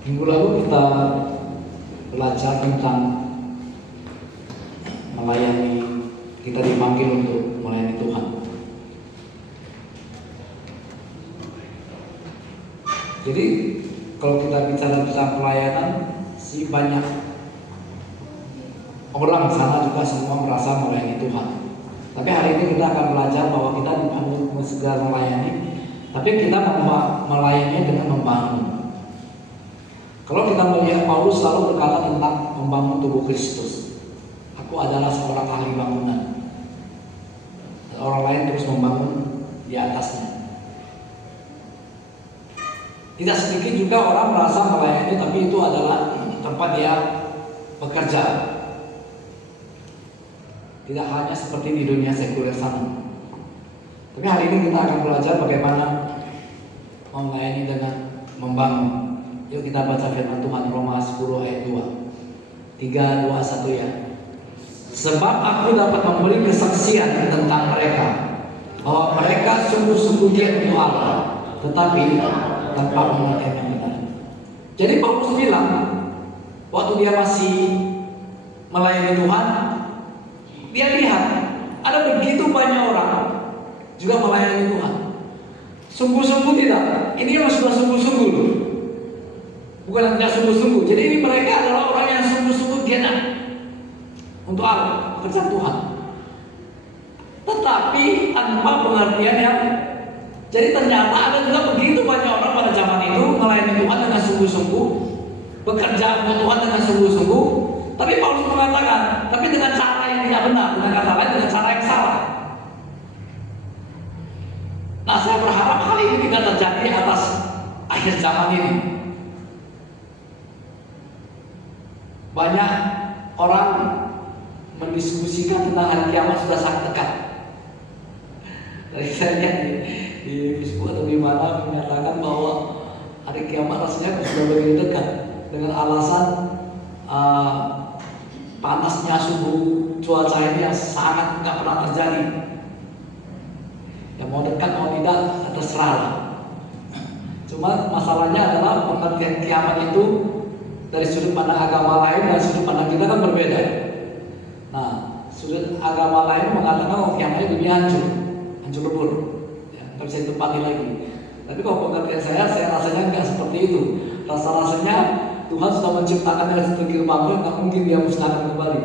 Minggu lalu kita belajar tentang melayani, kita dipanggil untuk melayani Tuhan. Jadi kalau kita bicara tentang pelayanan, sih banyak orang sana juga semua merasa melayani Tuhan. Tapi hari ini kita akan belajar bahwa kita dipanggil segera melayani, tapi kita melayani dengan membangun. Kalau kita melihat Paulus selalu berkata tentang membangun tubuh Kristus. Aku adalah seorang ahli bangunan. Dan orang lain terus membangun di atasnya. Tidak sedikit juga orang merasa melayani, tapi itu adalah tempat dia bekerja. Tidak hanya seperti di dunia sekuler sana. Tapi hari ini kita akan belajar bagaimana melayani dengan membangun. Yuk kita baca firman Tuhan Roma 10 ayat 2. 3, 2, 1 ya. Sebab aku dapat memberi kesaksian tentang mereka, bahwa mereka sungguh-sungguh giat untuk Allah, tetapi tanpa pengertian yang benar. Jadi Paulus bilang, waktu dia masih melayani Tuhan, dia lihat ada begitu banyak orang juga melayani Tuhan. Sungguh-sungguh tidak. Ini yang sudah sungguh-sungguh loh. Bukan yang tidak sungguh-sungguh. Jadi ini mereka adalah orang yang sungguh-sungguh giat untuk Allah, pekerjaan Tuhan. Tetapi tanpa pengertian yang. Jadi ternyata ada juga begitu banyak orang pada zaman itu melayani Tuhan dengan sungguh-sungguh, bekerja untuk Tuhan dengan sungguh-sungguh. Tapi Paulus mengatakan, tapi dengan cara yang tidak benar, dengan kata lain dengan cara yang salah. Nah, saya berharap hal ini tidak terjadi atas akhir zaman ini. Banyak orang mendiskusikan tentang hari kiamat sudah sangat dekat. Tadi saya lihat di Facebook atau di mana menyatakan bahwa hari kiamat rasanya sudah begitu dekat, dengan alasan panasnya suhu cuaca ini yang sangat tidak pernah terjadi. Yang mau dekat mau tidak terserah. Cuma masalahnya adalah pengertian kiamat itu dari sudut pandang agama lain dan sudut pandang kita kan berbeda. Nah, sudut agama lain mengatakan kiamat itu dunia hancur lebur, ya, nggak bisa ditempati lagi. Tapi kalau pengertian saya rasanya nggak seperti itu. Rasanya Tuhan sudah menciptakan dari sedikit bangsa, nggak mungkin dia musnahkan kembali.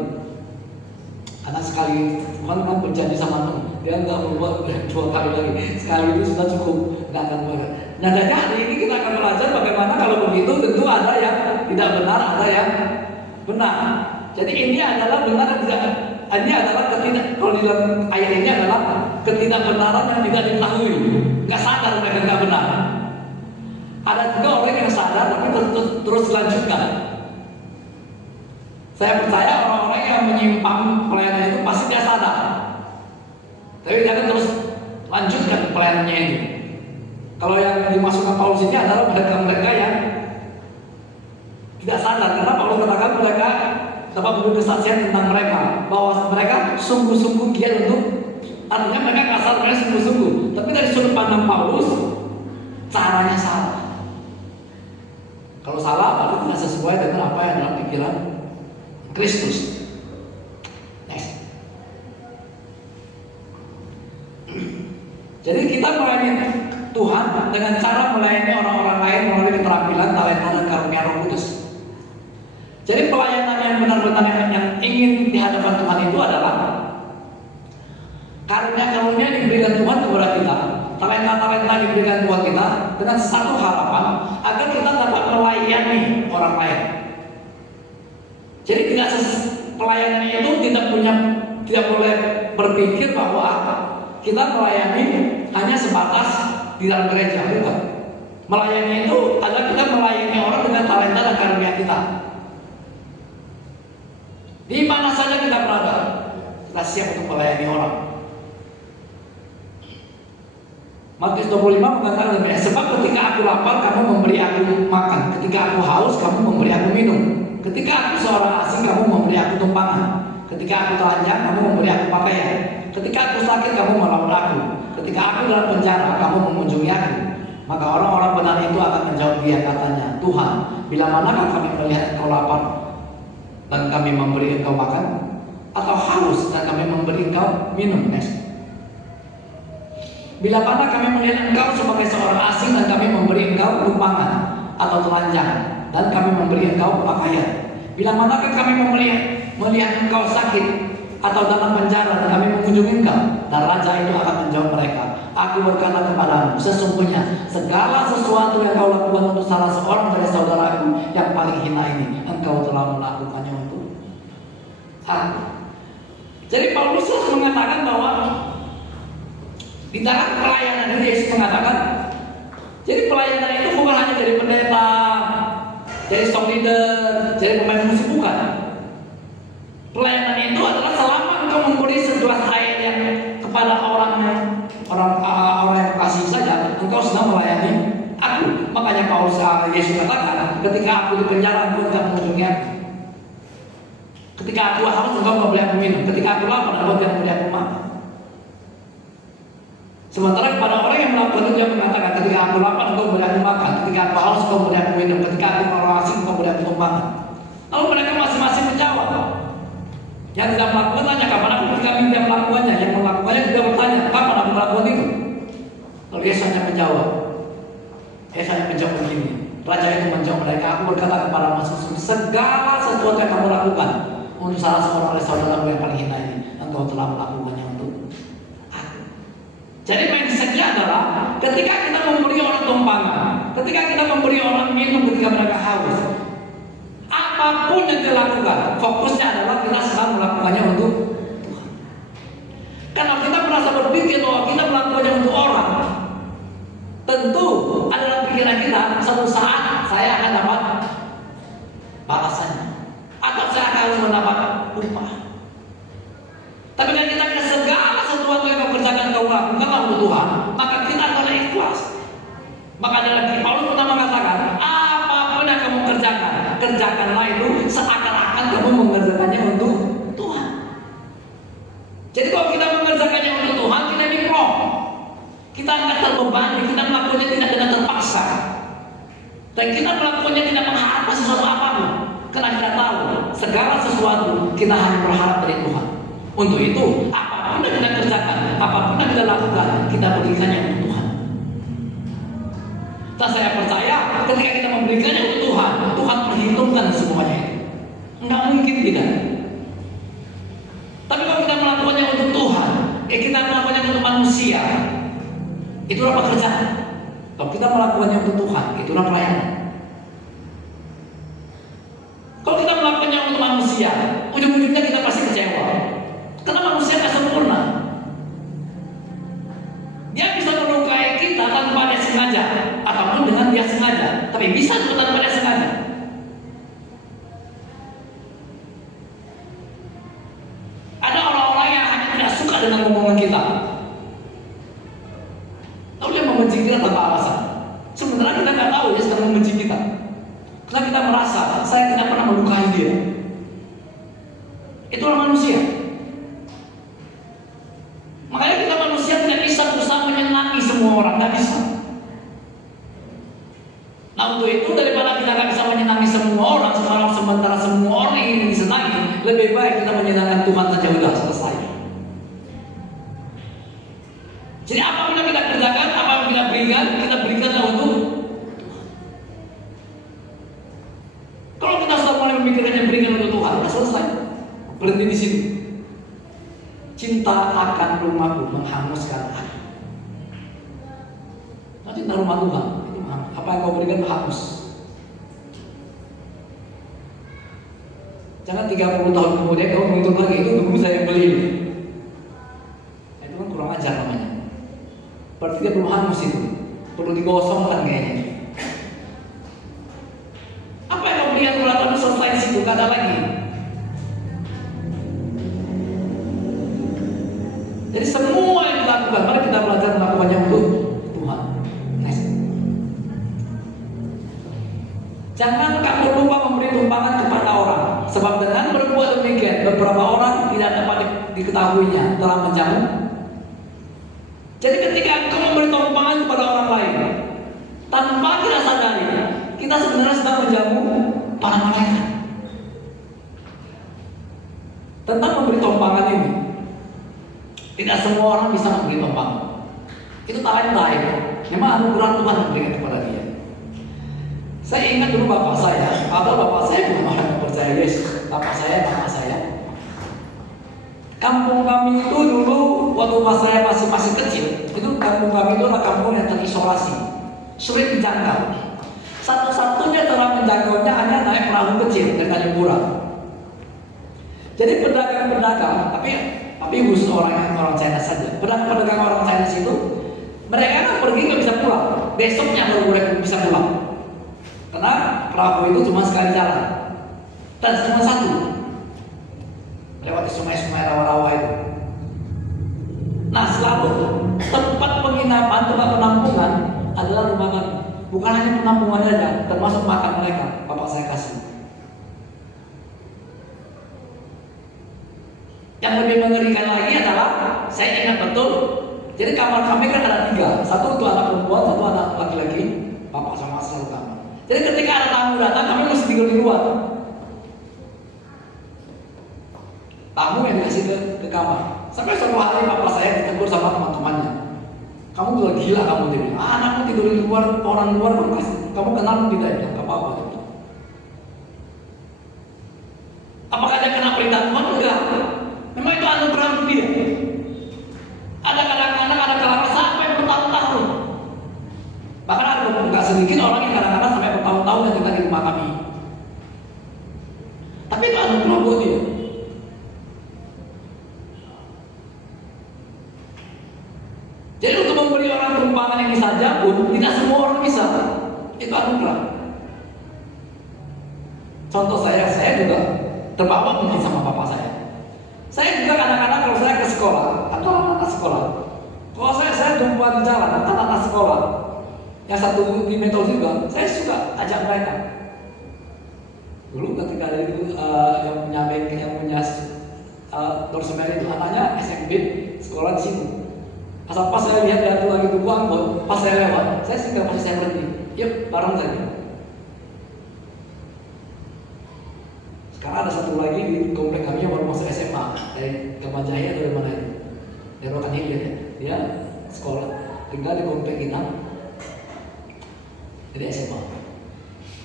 Karena sekali Tuhan kan berjanji sama Nuh, dia nggak berubah 2 kali lagi. Sekali itu sudah cukup, nggak akan berubah. Nah, jadi hari ini kita akan belajar bagaimana kalau begitu tentu ada yang tidak benar, ada yang benar. Jadi ini adalah benar dan tidak. Ini adalah kalau di dalam ayat ini adalah ketidakbenaran yang tidak diketahui, nggak sadar mereka nggak benar. Ada juga orang yang sadar tapi terus dilanjutkan. Saya percaya orang-orang yang menyimpang pelayanan itu pasti dia sadar, tapi dia terus lanjutkan pelayanannya itu. Kalau yang dimasukkan Paulus ini adalah mereka yang tidak sadar, karena Paulus katakan mereka dapat memberi kesaksian tentang mereka bahwa mereka sungguh-sungguh giat untuk, artinya mereka nggak sadar mereka sungguh-sungguh, tapi dari sudut pandang Paulus caranya salah. Kalau salah berarti tidak sesuai dengan apa yang dalam pikiran Kristus. Next. Jadi kita melayani Tuhan dengan cara melayani orang-orang lain melalui keterampilan, talenta dan karunia Roh Kudus. Jadi pelayanan yang benar-benar yang ingin di hadapan Tuhan itu adalah karunia-karunia yang diberikan Tuhan kepada kita, talenta-talenta yang diberikan Tuhan kita, dengan satu harapan agar kita dapat melayani orang lain. Jadi pelayanan itu tidak boleh berpikir bahwa kita melayani hanya sebatas di dalam gereja, bukan. Melayani itu adalah kita melayani orang dengan talenta dan karunia kita. Di mana saja kita berada, kita siap untuk melayani orang. Matius 25 mengatakan demikian, sebab ketika aku lapar kamu memberi aku makan, ketika aku haus kamu memberi aku minum, ketika aku seorang asing kamu memberi aku tumpangan, ketika aku telanjang kamu memberi aku pakaian, ketika aku sakit kamu merawat aku, ketika aku dalam penjara kamu mengunjungi aku. Maka orang-orang benar itu akan menjawab dia, katanya, Tuhan, bila manakah kami melihat engkau lapar dan kami memberi engkau makan, atau haus dan kami memberi engkau minum? Bila mana kami melihat engkau sebagai seorang asing dan kami memberi engkau tumpangan atau telanjang dan kami memberi engkau pakaian? Bila manakah kami melihat engkau sakit atau dalam penjara dan kami mengunjungi engkau? Dan raja itu akan menjawab mereka, aku berkata kepadamu, sesungguhnya segala sesuatu yang kau lakukan untuk salah seorang dari saudaraku yang paling hina ini, engkau telah melakukannya untuk aku. Jadi Paulus mengatakan bahwa di dalam pelayanan ini, Yesus mengatakan, jadi pelayanan itu bukan hanya dari pendeta, jadi song leader, jadi pemain musik, bukan. Pelayanan itu adalah selama engkau memberi segelas air yang kepada orang yang kasih saja, engkau sedang melayani aku. Makanya Paulus Yesus katakan, ketika aku di penjara, engkau tidak mengunjungi aku. Ketika aku haus, engkau tidak boleh aku minum. Ketika aku lapar, engkau tidak boleh aku makan. Sementara kepada orang yang melakukan itu, dia mengatakan, ketika aku lapar, engkau boleh aku makan. Ketika aku haus, engkau boleh aku minum. Ketika aku orang asing, engkau boleh aku tumpangan. Lalu mereka masing-masing menjawab. Yang tidak melakukan tanya, kapan aku? Kami tidak melakukannya. Yang melakukannya juga bertanya, kapan aku melakukan itu? Lalu Yesus hanya menjawab. Yesus hanya menjawab begini. Raja itu menjawab mereka, aku berkata kepada maksud, segala sesuatu yang kamu lakukan untuk salah seorang dari saudaramu yang paling hina ini, engkau telah melakukannya untuk aku. Jadi mindsetnya adalah ketika kita memberi orang tumpangan, ketika kita memberi orang minum ketika mereka haus, apapun yang dilakukan, fokusnya adalah kita sedang melakukannya untuk Tuhan. Karena kita merasa berpikir bahwa kita melakukannya untuk orang, tentu adalah pikiran kita, suatu saat saya akan dapat balasannya, atau saya akan mendapat upah. Tapi kan kita segala sesuatu yang kau kerjakan, kau lakukan untuk Tuhan, maka kita adalah ikhlas. Maka dalam Paulus pernah mengatakan, apapun yang kamu kerjakanlah itu seakan-akan kamu mengerjakannya untuk Tuhan. Jadi kalau kita mengerjakannya untuk Tuhan, kita diplom, kita akan terbebani, kita melakukannya tidak dengan terpaksa, dan kita melakukannya tidak mengharapkan sesuatu apapun, karena kita tahu segala sesuatu kita hanya berharap dari Tuhan. Untuk itu, apapun yang kita kerjakan, apapun yang kita lakukan, kita berikannya untuk Tuhan. Dan saya percaya ketika kita memberikannya untuk Tuhan, Tuhan perhitungkan semuanya itu. Enggak mungkin tidak. Tapi kalau kita melakukannya untuk Tuhan, kita melakukannya untuk manusia, itulah pekerjaan. Kalau kita melakukannya untuk Tuhan, itulah pelayanan. Kalau kita melakukannya untuk manusia, ujung-ujungnya kita pasti kecewa. Karena manusia tidak sempurna. Dia bisa melukai kita tanpa dia sengaja, ataupun dengan dia sengaja. Tapi bisa juga tanpa dia sengaja. Ada orang-orang yang hanya tidak suka dengan omongan kita, lalu dia membenci kita tanpa alasan. Sebenarnya kita nggak tahu dia sedang membenci kita, karena kita merasa saya tidak pernah melukai dia. Itulah manusia. Makanya kita manusia tidak bisa berusaha menyenangi semua orang, nggak bisa. Nah untuk itu, daripada kita nggak bisa menyenangi semua orang, sementara semua orang ingin disenangi, lebih baik kita menyenangkan Tuhan saja, udah selesai. Jadi apapun yang kita kerjakan, apa yang kita berikanlah untuk Tuhan. Kalau kita sudah mulai memikirkan yang berikan untuk Tuhan, sudah selesai. Berhenti di sini. Cinta akan rumahku menghanguskan aku. Nah, cinta rumah Tuhan itu apa yang kau berikan hangus. Jangan 30 tahun kemudian kau menuntut lagi, itu nunggu saya beli. Itu kan kurang ajar namanya. Berarti dia belum hangus itu, perlu digosongkan kayaknya. Apa yang kau berikan kalau itu selesai di situ, gak ada lagi. Jadi semua yang dilakukan, mari kita belajar melakukannya untuk Tuhan. Next. Jangan kamu lupa memberi tumpangan kepada orang, sebab dengan berbuat demikian beberapa orang tidak dapat diketahuinya telah menjamu. Jadi ketika engkau memberi tumpangan kepada orang lain, tidak sadari, kita sebenarnya sedang menjamu para malaikat. Tentang memberi tumpangan ini, tidak semua orang bisa memberi tumpangan. Itu talent lain. Memang anugerah Tuhan memberikan kepada dia. Saya ingat dulu bapak saya, padahal bapak saya bukan orang yang percaya Yesus. Bapak saya, mama saya. Kampung kami itu dulu waktu pas saya masih kecil, itu kampung kami itu adalah kampung yang terisolasi, sulit dijangkau. Satu-satunya cara menjangkaunya hanya naik perahu kecil dengan liburan. Jadi pedagang-pedagang, tapi khusus orang China saja. Pedagang-pedagang orang China itu, mereka kan pergi nggak bisa pulang. Besoknya baru mereka bisa pulang. Karena perahu itu cuma sekali jalan dan cuma satu, lewati sungai-sungai rawa-rawa itu. Nah, selalu tempat penginapan, tempat penampungan adalah rumah kami. Bukan hanya penampungan saja, termasuk makan mereka. Bapak saya kasih. Yang lebih mengerikan lagi adalah, saya ingat betul. Jadi kamar kami kan ada 3, satu untuk anak perempuan, satu anak laki-laki. Bapak sama satu kamar. Jadi ketika ada tamu datang, kami mesti tidur di luar. Tamu yang dikasih ke kamar. Sampai suatu hari bapak saya ditegur sama teman-temannya. Kamu udah gila kamu tidur. Anakmu tidur di luar, orang luar kamu kenal tidak ya? Gak apa-apa. Apakah dia kena perintah Tuhan? Enggak. Memang itu anugerah dia. Ada kadang-kadang ada kalanya sampai bertahun-tahun. Bahkan ada nggak sedikit orang yang kadang-kadang sampai bertahun-tahun yang tinggal di rumah kami. Tapi itu anugerah buat dia. Jadi untuk memberi orang tumpangan ini saja pun tidak semua orang bisa. Itu anugerah. Contoh saya juga terbawa mungkin sama bapak saya. Saya juga kadang-kadang kalau saya ke sekolah atau anak-anak sekolah, kalau saya jumpa di jalan anak-anak sekolah yang satu di metode juga, saya suka ajak mereka. Dulu ketika ada itu yang punya Dorsemer itu anaknya SMP sekolah di situ. Asal pas saya lihat dia tuh lagi tunggu angkot, pas saya lewat, saya singgah pasti saya berhenti. Yuk bareng saja. Sekarang ada satu lagi di komplek kami yang baru masuk SMA dari Kemajaya atau dari mana itu, dari Rokan Hilir ya. Dia sekolah tinggal di komplek kita, jadi SMA.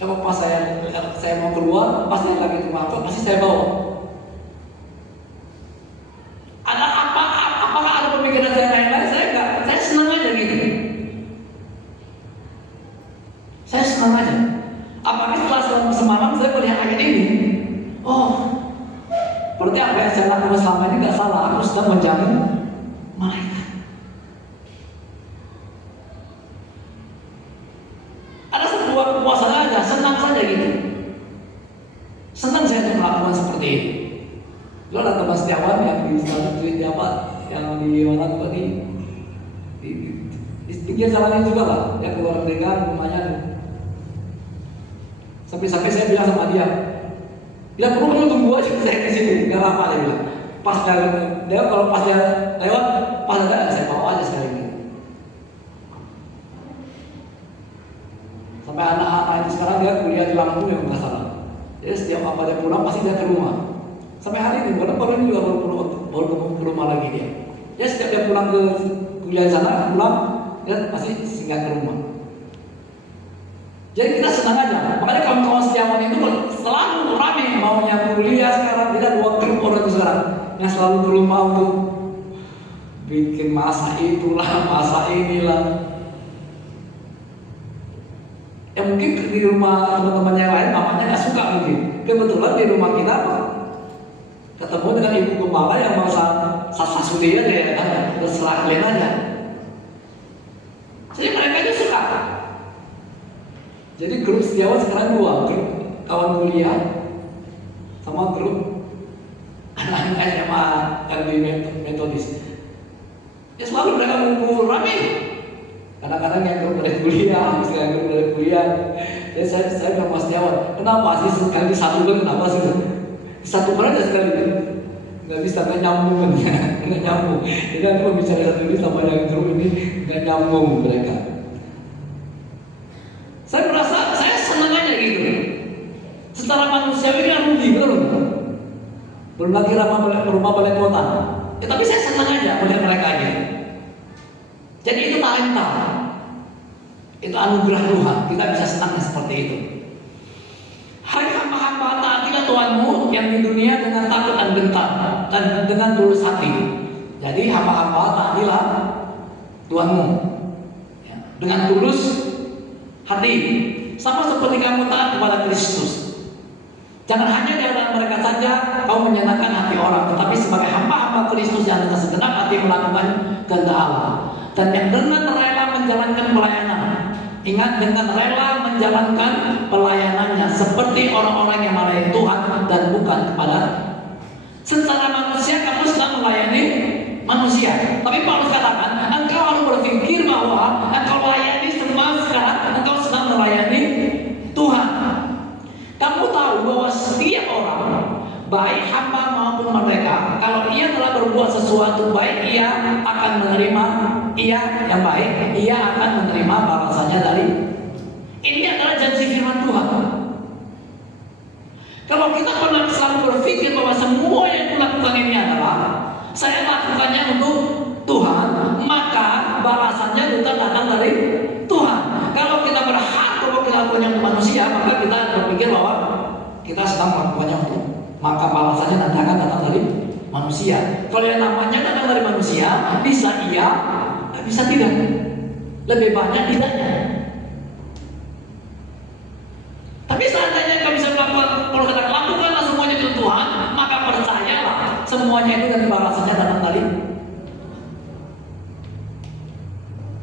Kalau pas saya mau keluar, pas dia lagi tunggu angkot, pasti saya bawa. Apakah ada pemikiran saya lain-lain? Saya enggak. Saya senang aja gitu. Saya senang aja. Apakah setelah semalam saya melihat ayat ini? Oh, berarti apa yang saya lakukan selama ini nggak salah. Aku sedang menjamu malaikat. Ada sebuah kepuasan aja, senang saja gitu. Senang saya untuk melakukan seperti ini. Lo ada teman setiawan yang di sana tweet apa, yang di mana tuh di pinggir jalan juga lah. Dia keluar mereka rumahnya. Sampai saya bilang sama dia, bila perlu tunggu aja saya di sini, nggak apa dia bilang. Pas dia kalau pas dia lewat, pas ada saya bawa aja sekali ini. Sampai anak-anak itu sekarang dia kuliah di Lampung yang nggak salah. Jadi setiap apa dia pulang pasti dia ke rumah. Sampai hari ini, baru ini juga baru ke rumah lagi dia. Dia setiap dia pulang ke kuliah di sana, pulang dia pasti singgah ke rumah. Jadi kita senang aja. Makanya kawan-kawan setiawan itu selalu ramai maunya kuliah sekarang. Tidak 2 grup orang itu sekarang yang selalu ke rumah untuk bikin masa itulah, masa inilah. Ya mungkin di rumah teman-teman yang lain mamanya nggak suka mungkin. Kebetulan di rumah kita apa? Ketemu dengan ibu gembala yang bangsa Sasasudi aja ya kan, terserah kalian aja. Jadi mereka itu suka. Jadi grup setiawan sekarang 2, grup kawan kuliah sama grup anak-anak SMA yang di metodis. Ya selalu mereka ngumpul rame. Kadang-kadang yang grup dari kuliah, misalnya grup dari kuliah. Jadi saya bilang Mas Setiawan, kenapa sih sekali disatukan, kenapa sih? Disatukan aja sekali, nggak bisa, nggak nyambung, nggak nyambung. Jadi aku bicara satu ini sama yang grup ini nggak nyambung mereka. Saya manusiawi kan rugi, betul? Belum lagi rumah balai kota. Ya, tapi saya senang aja melihat mereka gitu. Jadi itu talenta, itu anugerah Tuhan. Kita bisa senangnya seperti itu. Hai hamba-hamba, taatilah Tuhanmu yang di dunia dengan takut dan gentar dan dengan tulus hati. Jadi hamba-hamba, taatilah Tuhanmu ya, dengan tulus hati, sama seperti kamu taat kepada Kristus. Jangan hanya di hadapan mereka saja kau menyenangkan hati orang, tetapi sebagai hamba-hamba Kristus yang dengan segenap hati melakukan kehendak Allah dan yang dengan rela menjalankan pelayanan. Ingat, dengan rela menjalankan pelayanannya seperti orang-orang yang melayani Tuhan dan bukan kepada. Secara manusia kamu sedang melayani manusia, tapi Paulus katakan engkau harus berpikir bahwa engkau layani semua sekarang engkau sedang melayani Tuhan. Kamu tahu bahwa setiap orang, baik hamba maupun merdeka, kalau ia telah berbuat sesuatu baik, ia akan menerima, ia yang baik, ia akan menerima balasannya dari. Ini adalah janji firman Tuhan. Kalau kita pernah selalu berpikir bahwa semua yang kulakukan ini adalah saya lakukannya untuk Tuhan, maka balasannya juga datang dari Tuhan. Kalau kita berharap bahwa kita lakukannya untuk manusia, maka kita berpikir bahwa kita sedang melakukannya untuk, maka balasannya nanti akan datang dari manusia. Kalau yang namanya datang dari manusia, bisa iya, bisa tidak. Lebih banyak tidaknya. Tapi seandainya kita bisa melakukan, kalau kita lakukanlah semuanya untuk Tuhan, maka percayalah semuanya itu dan balasannya datang dari.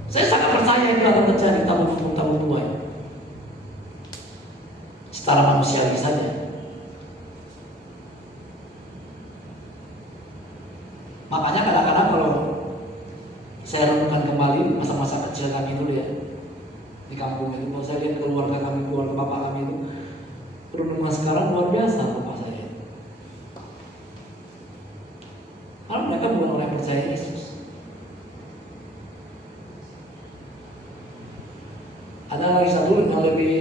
Saya sangat percaya itu akan terjadi tahun tua. Secara manusiawi saja. Makanya kadang-kadang kalau saya renungkan kembali masa-masa kecil kami dulu ya di kampung itu, kalau saya lihat keluarga kami, keluarga bapak kami itu, renungan sekarang luar biasa bapak saya. Karena mereka bukan orang yang percaya Yesus. Ada lagi satu yang lebih,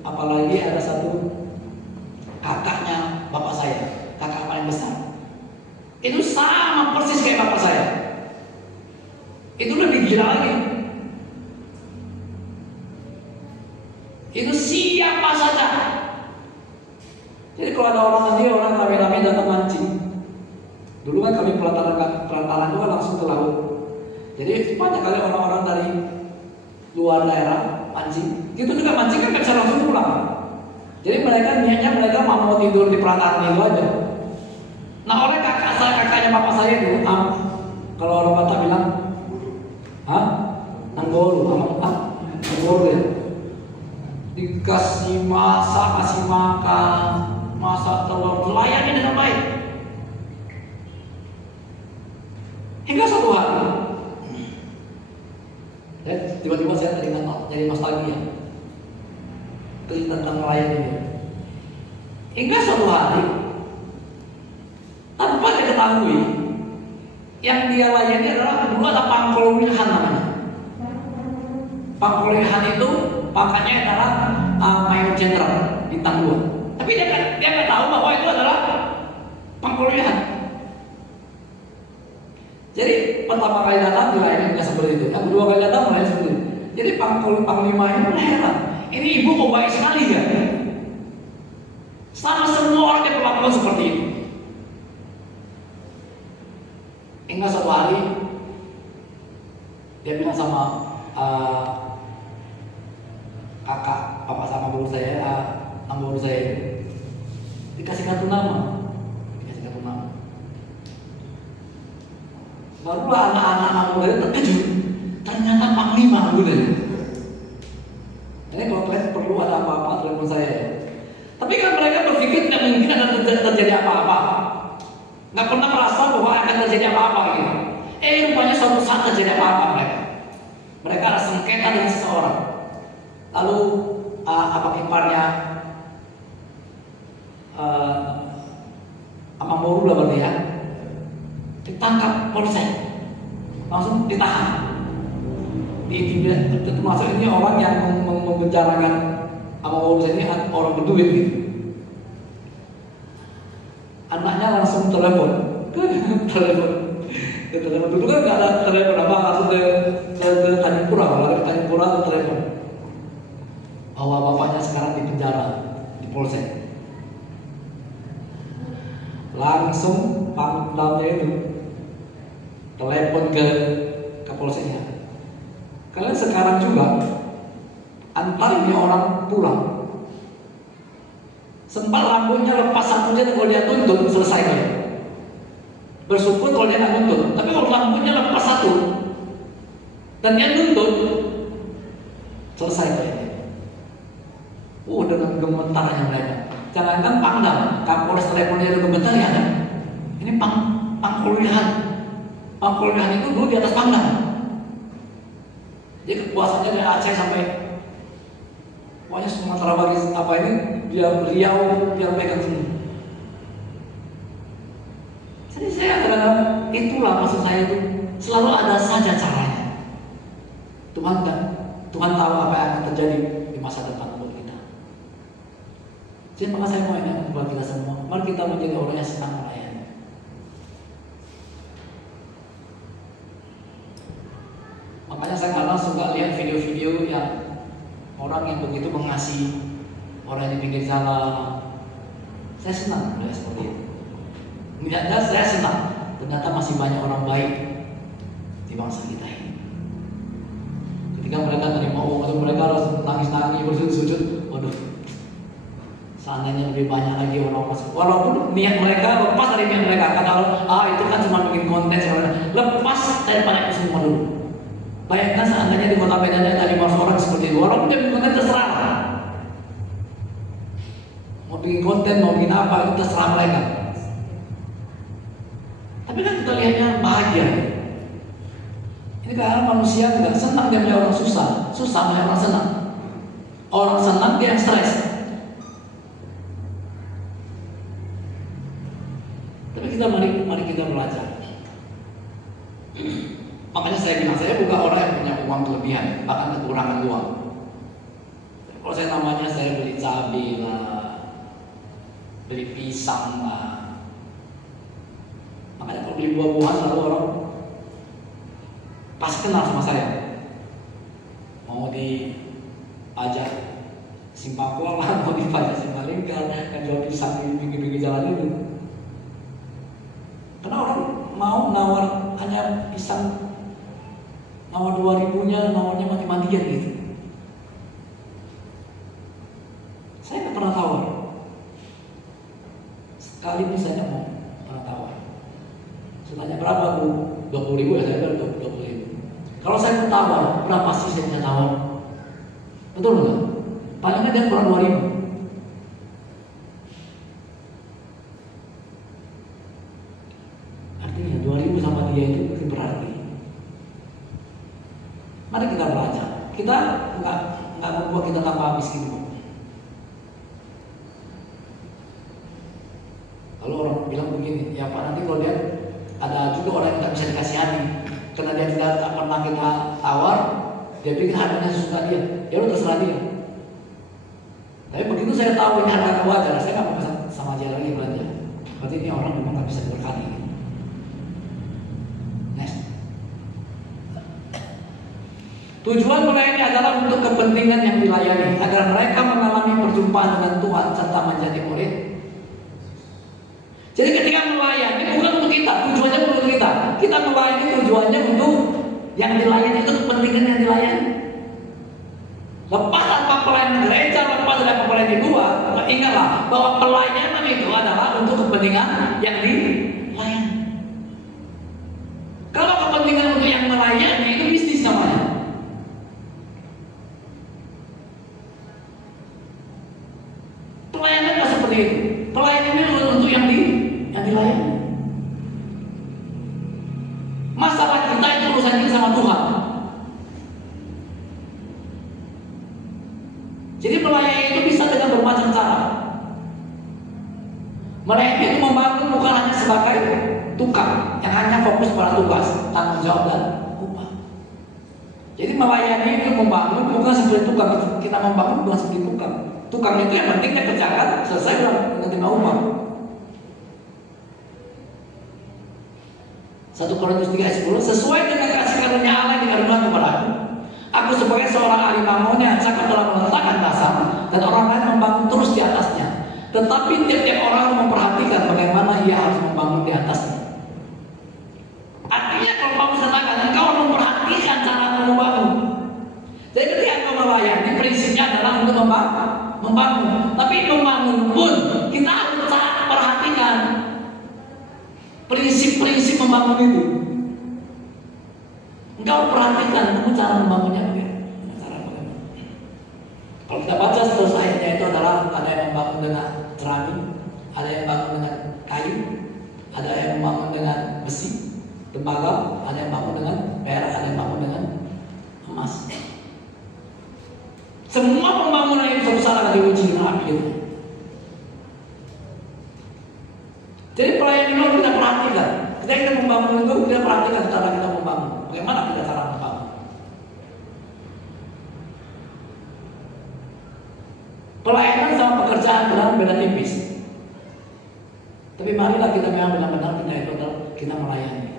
apalagi ada satu kakaknya bapak saya, kakak paling besar. Itu sama persis kayak bapak saya. Itu lebih gila lagi. Itu siapa saja. Jadi kalau ada orang nanti, orang rame-rame datang mancing. Dulu kan kami pelantaran juga langsung ke laut. Jadi banyak kali orang-orang dari luar daerah mancing. Itu juga mancing kan bisa langsung pulang. Jadi mereka niatnya mereka mau tidur di pelantaran itu aja. Nah oleh kakaknya bapak saya itu, kalau orang Batak bilang, nanggolu, nanggolu ya. Dikasih masak, kasih makan, masak telur, dilayani dengan baik. Hingga suatu hari, tiba-tiba saya teringat jadi nostalgia tentang melayani dia. Hingga suatu hari, tanpa diketahui, yang dia layani adalah dulu ada Pangkol Wilhan namanya. Pangkol Wilhan itu pangkatnya adalah Mayor Jenderal bintang 2. Tapi dia nggak tahu bahwa itu adalah Pangkol Wilhan. Jadi pertama kali datang dilayani nggak seperti itu, yang kedua kali datang melayani seperti itu. Jadi Panglima ini heran, ini ibu kok baik sekali ya? Sama semua orang yang perlakuan seperti itu. Hingga suatu hari dia bilang sama kakak, papa sama guru saya, nama guru saya, dikasih kartu nama. Barulah anak-anak muda itu terkejut, ternyata Panglima muda. Ini kalau kalian perlu ada apa-apa telepon saya. Tapi kan mereka berpikir tidak mungkin akan terjadi apa-apa. Nggak pernah merasa bahwa akan terjadi apa-apa gitu. Rupanya suatu saat terjadi apa-apa mereka. Mereka ada sengketa dengan seseorang. Lalu apa kiparnya Amang Boru lah berarti ya, ditangkap polisi, langsung ditahan. Termasuk ini orang yang membenjarakan Amang Boru ini orang berduit gitu. telepon. Telepon. Ke telepon. Dulu kan nggak ada telepon apa, langsung ke Tanjung Pura, lari ke Tanjung Pura ke telepon. Bahwa bapaknya sekarang di penjara, di polsek. Langsung pangdamnya itu telepon ke polseknya. Kalian sekarang juga antar ini orang pulang. Sempat rambutnya lepas satu aja, kalau dia tuntut selesai kalian. Bersyukur kalau dia nggak nuntut. Tapi kalau rambutnya lepas satu dan dia nuntut, selesai kalian. Dengan gemetarnya mereka. Jangankan pangdam, Kapolres teleponnya itu gemetar ya kan? Ini pangkuliahan. Pangkuliahan itu dulu di atas pangdam. Jadi kekuasaannya dari Aceh sampai pokoknya Sumatera bagian apa ini dia Riau dia pegang sini. Jadi saya kadang itulah maksud saya itu selalu ada saja caranya. Tuhan tahu apa yang akan terjadi di masa depan buat kita. Jadi maka saya mau ingatkan buat kita semua, mari kita menjadi orang yang senang melayani. Makanya saya kadang suka lihat video-video yang orang yang begitu mengasihi orang di pinggir jalan. Saya senang melihat seperti itu. Melihatnya saya senang. Ternyata masih banyak orang baik di bangsa kita ini. Ketika mereka terima uang itu mereka harus nangis-nangis, bersujud-sujud. Waduh, seandainya lebih banyak lagi orang masuk. Walaupun niat mereka lepas dari niat mereka, kata itu kan cuma bikin konten sebenarnya. Lepas daripada itu semua dulu. Bayangkan seandainya di kota Medan ada 500 orang seperti itu. Walaupun dia bikin konten terserah. Mau bikin konten, mau bikin apa, itu terserah mereka. Tapi kan kita lihatnya bahagia. Ini karena manusia tidak senang dia melihat orang susah, susah melihat orang senang. Orang senang dia yang stres. Tapi kita mari kita belajar. Makanya saya bilang, saya bukan orang yang punya uang kelebihan, bahkan kekurangan uang. Kalau saya namanya saya beli cabai lah, beli pisang lah. Makanya kalau beli buah-buahan selalu orang pasti kenal sama saya. Mau diajak Simpako lah, mau diajak Simalingkar, yang jual pisang di pinggir-pinggir jalan itu. Karena orang mau nawar hanya pisang, nawar 2.000-nya, nawarnya mati-matian gitu. Saya nggak pernah tawar. Sekali pun saya nggak mau pernah tawar. Saya tanya berapa Bu? 20.000 ya, saya bilang 20.000. Kalau saya mau tawar, berapa sih saya bisa tawar? Betul nggak? Palingnya dia kurang 2.000. Artinya 2.000 sama dia itu mungkin berarti. Mari kita belajar. Kita nggak membuat kita tambah miskin. Kalau orang bilang begini, ya Pak, nanti kalau dia ada juga orang yang tidak bisa dikasihani karena dia tidak pernah kita tawar, dia pikir harganya sesuka dia, ya udah terserah dia. Tapi begitu saya tahu ini harga wajar, saya nggak mau sama dia lagi belanja. Berarti ini orang memang nggak bisa berkali. Next. Tujuan melayani adalah untuk kepentingan yang dilayani, agar mereka mengalami perjumpaan dengan Tuhan serta menjadi murid. Jadi ketika melayani bukan untuk kita, tujuannya bukan untuk kita. Kita melayani tujuannya untuk yang dilayani, itu kepentingan yang dilayani. Lepas tanpa pelayanan gereja, lepas dari pelayanan di luar, ingatlah bahwa pelayanan itu adalah untuk kepentingan yang dilayani. Kalau kepentingan untuk yang melayani itu bisnis namanya. Pelayanan tidak seperti itu. Pelayanan itu untuk yang dilayani. Masalah kita itu urusan kita sama Tuhan. Jadi melayani itu bisa dengan bermacam cara. Melayani itu membangun bukan hanya sebagai tukang yang hanya fokus pada tugas, tanggung jawab dan upah. Jadi melayani itu membangun bukan seperti tukang. Kita membangun bukan seperti tukang. Tukang itu yang penting dia kerjakan, selesai udah menerima upah. 1 Korintus 3 ayat 10, sesuai dengan kasih karunia Allah yang dikaruniakan kepadaku, aku sebagai seorang ahli bangunnya, saya telah meletakkan dasar dan orang lain membangun terus di atasnya. Tetapi tiap-tiap orang harus memperhatikan bagaimana ia harus membangun di atasnya. Artinya kalau Paulus katakan, engkau harus memperhatikan cara membangun. Jadi ketika engkau melayani, prinsipnya adalah untuk membangun. Tapi membangun pun kita harus perhatikan prinsip-prinsip membangun itu. Engkau perhatikan kamu cara membangunnya bagaimana? Cara bagaimana? Kalau kita baca seterus ayatnya itu adalah ada yang membangun dengan jerami, ada yang membangun dengan kayu, ada yang membangun dengan besi, tembaga, ada yang membangun dengan perak, ada yang membangun dengan emas. Semua pembangunan itu saudara akan diuji dengan api itu. Jadi pelayan ini kita perhatikan. Ketika kita membangun itu, kita perhatikan cara kita membangun. Bagaimana kita cara membangun? Pelayanan sama pekerjaan benar beda tipis. Tapi marilah kita memang benar-benar kita itu adalah kita melayani.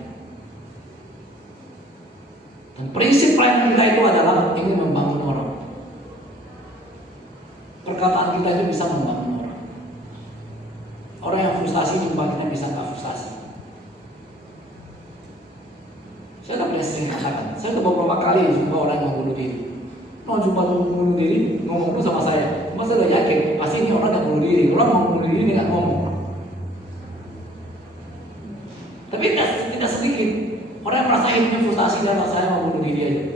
Dan prinsip pelayanan kita itu adalah ingin membangun orang. Perkataan kita itu bisa membangun orang. Orang yang frustasi jumpa kita bisa nggak frustasi. Saya tidak sering katakan. Saya sudah beberapa kali jumpa orang yang mau bunuh diri. Mau jumpa bunuh diri, ngomong dulu sama saya. Cuma saya sudah yakin pasti ini orang yang bunuh diri. Orang mau bunuh diri nggak ngomong. Tapi tidak sedikit orang yang merasa hidupnya frustasi dan saya mau bunuh diri aja.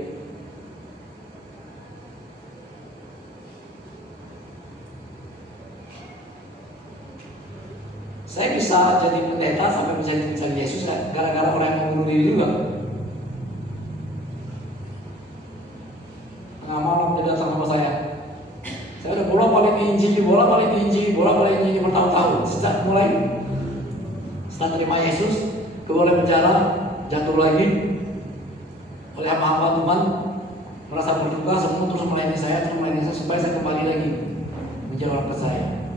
Saya bisa jadi pendeta sampai bisa Yesus gara-gara orang yang mau bunuh diri juga. Tengah malam dia datang sama saya. Saya udah bolak-balik diinjili bertahun-tahun. Sejak mulai setelah terima Yesus, keluar dari penjara, jatuh lagi oleh hamba-hamba Tuhan, merasa berduka, semua terus melayani saya supaya saya kembali lagi menjadi orang percaya.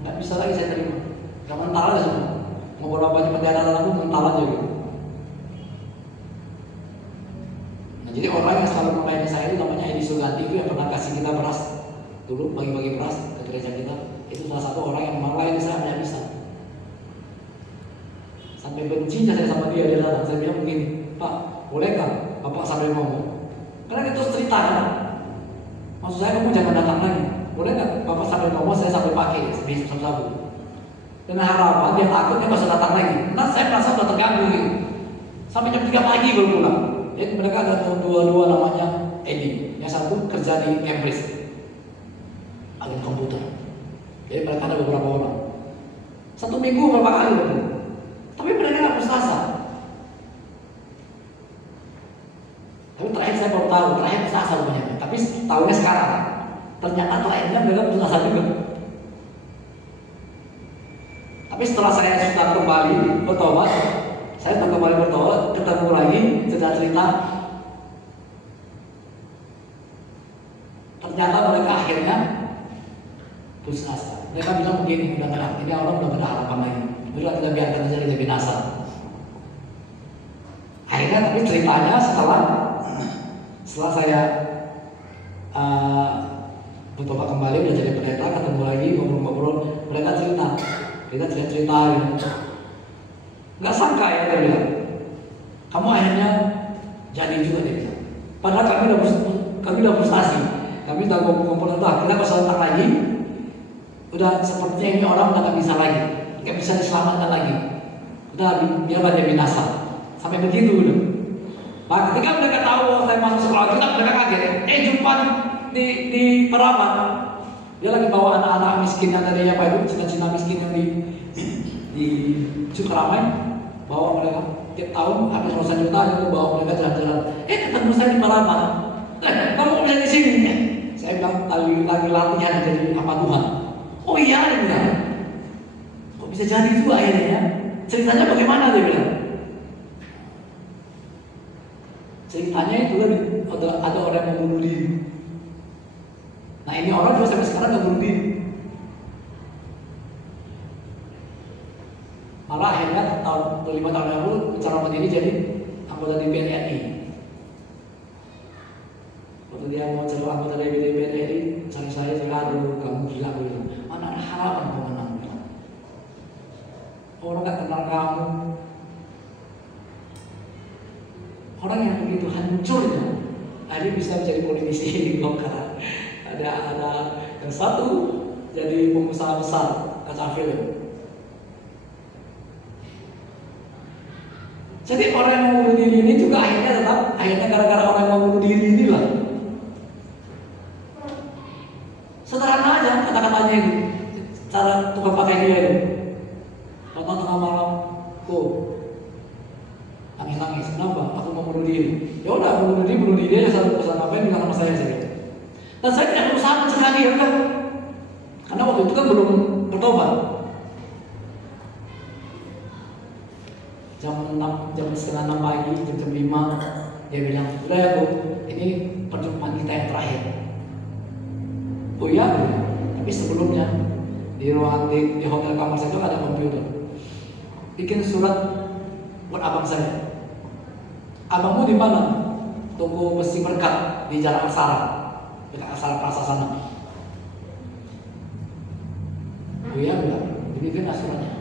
Gak bisa lagi saya terima. Gak mental aja semua. Mau berapa banyak penjara aku mental aja gitu. Nah, jadi orang yang selalu melayani saya itu namanya Edi Suganti, itu yang pernah kasih kita beras dulu, bagi-bagi beras ke gereja kita. Itu salah satu orang yang melayani saya hanya bisa. Sampai bencinya saya sama dia datang. Saya bilang begini, Pak, bolehkah Bapak sampai ngomong? Karena itu cerita kan. Maksud saya kamu jangan datang lagi. Boleh nggak Bapak sampai ngomong, saya sampai pakai di sabu-sabu. Dengan harapan dia takut dia nggak usah datang lagi. Nah saya merasa sudah terganggu gitu. Sampai jam 3 pagi baru pulang. Jadi mereka ada dua namanya Edi. Yang satu kerja di Cambridge, agen komputer. Jadi mereka ada beberapa orang. 1 minggu berapa kali gitu. Tapi mereka nggak frustasi. Tapi terakhir saya baru tahu, terakhir frustasi rupanya. Tapi tahunya sekarang. Ternyata lainnya mereka frustasi juga. Tapi setelah saya sudah kembali bertobat, ketemu lagi, sudah cerita. Ternyata mereka akhirnya putus asa. Mereka bilang begini, ini Allah udah gak ada harapan lagi. Udah kita biarkan aja dia binasa. Akhirnya tapi ceritanya setelah saya bertobat kembali, udah jadi pendeta, ketemu lagi, ngobrol-ngobrol, mereka cerita gitu. Nggak sangka ya dia bilang, kamu akhirnya jadi juga dia bilang. Padahal kami udah frustasi, kami udah ngumpul kita nggak usah datang lagi, udah sepertinya ini orang udah nggak bisa lagi, nggak bisa diselamatkan lagi, udah biarlah dia binasa, sampai begitu udah. Nah, ketika mereka tahu saya masuk sekolah kita, mereka kaget. Jumpa di Perapat, dia lagi bawa anak-anak miskin yang dari apa itu, Cina-Cina miskin yang di Sukramai, bawa mereka tiap tahun habis ratusan juta itu bawa mereka jalan-jalan. Ketemu saya di Perapat. Kamu bisa di sini ya? Saya bilang lagi latihan jadi apa Tuhan. Oh iya, dia bilang. Kok bisa jadi juga akhirnya ya? Ceritanya bagaimana dia bilang? Ceritanya itu ada orang yang membunuh diri. Nah ini orang juga sampai sekarang nggak bunuh diri. Malah akhirnya tahun atau 5 tahun yang lalu mencalonkan diri jadi anggota DPR RI. Waktu dia mau calon anggota DPR RI, cari saya, aduh kamu gila gitu. Mana ada harapan kau menang? Orang gak kenal kamu, orang yang begitu hancurnya, akhirnya bisa menjadi politisi di Golkar. Ada yang satu jadi pengusaha besar kaca film. Jadi orang yang mau bunuh diri ini juga akhirnya gara-gara orang yang mau bunuh diri inilah. Sederhana aja kata-katanya itu, cara tukang pakai dia itu. Datang tengah malam, nangis-nangis, kenapa? Aku mau bunuh diri. Ya udah, bunuh diri aja, satu pesan apa yang bilang sama saya saja. Dan saya tidak berusaha mencegah dia, udah. Karena waktu itu kan belum bertobat. Jam 5:30 pagi, jam 5, dia bilang, udah ya Bu, ini perjumpaan kita yang terakhir. Oh iya, tapi sebelumnya di ruangan di hotel kamar saya itu ada komputer. Bikin surat buat abang saya. Abangmu di mana? Toko besi berkat di Jalan Aksara, dekat Aksara Plaza sana. Oh iya bilang, dibikin suratnya.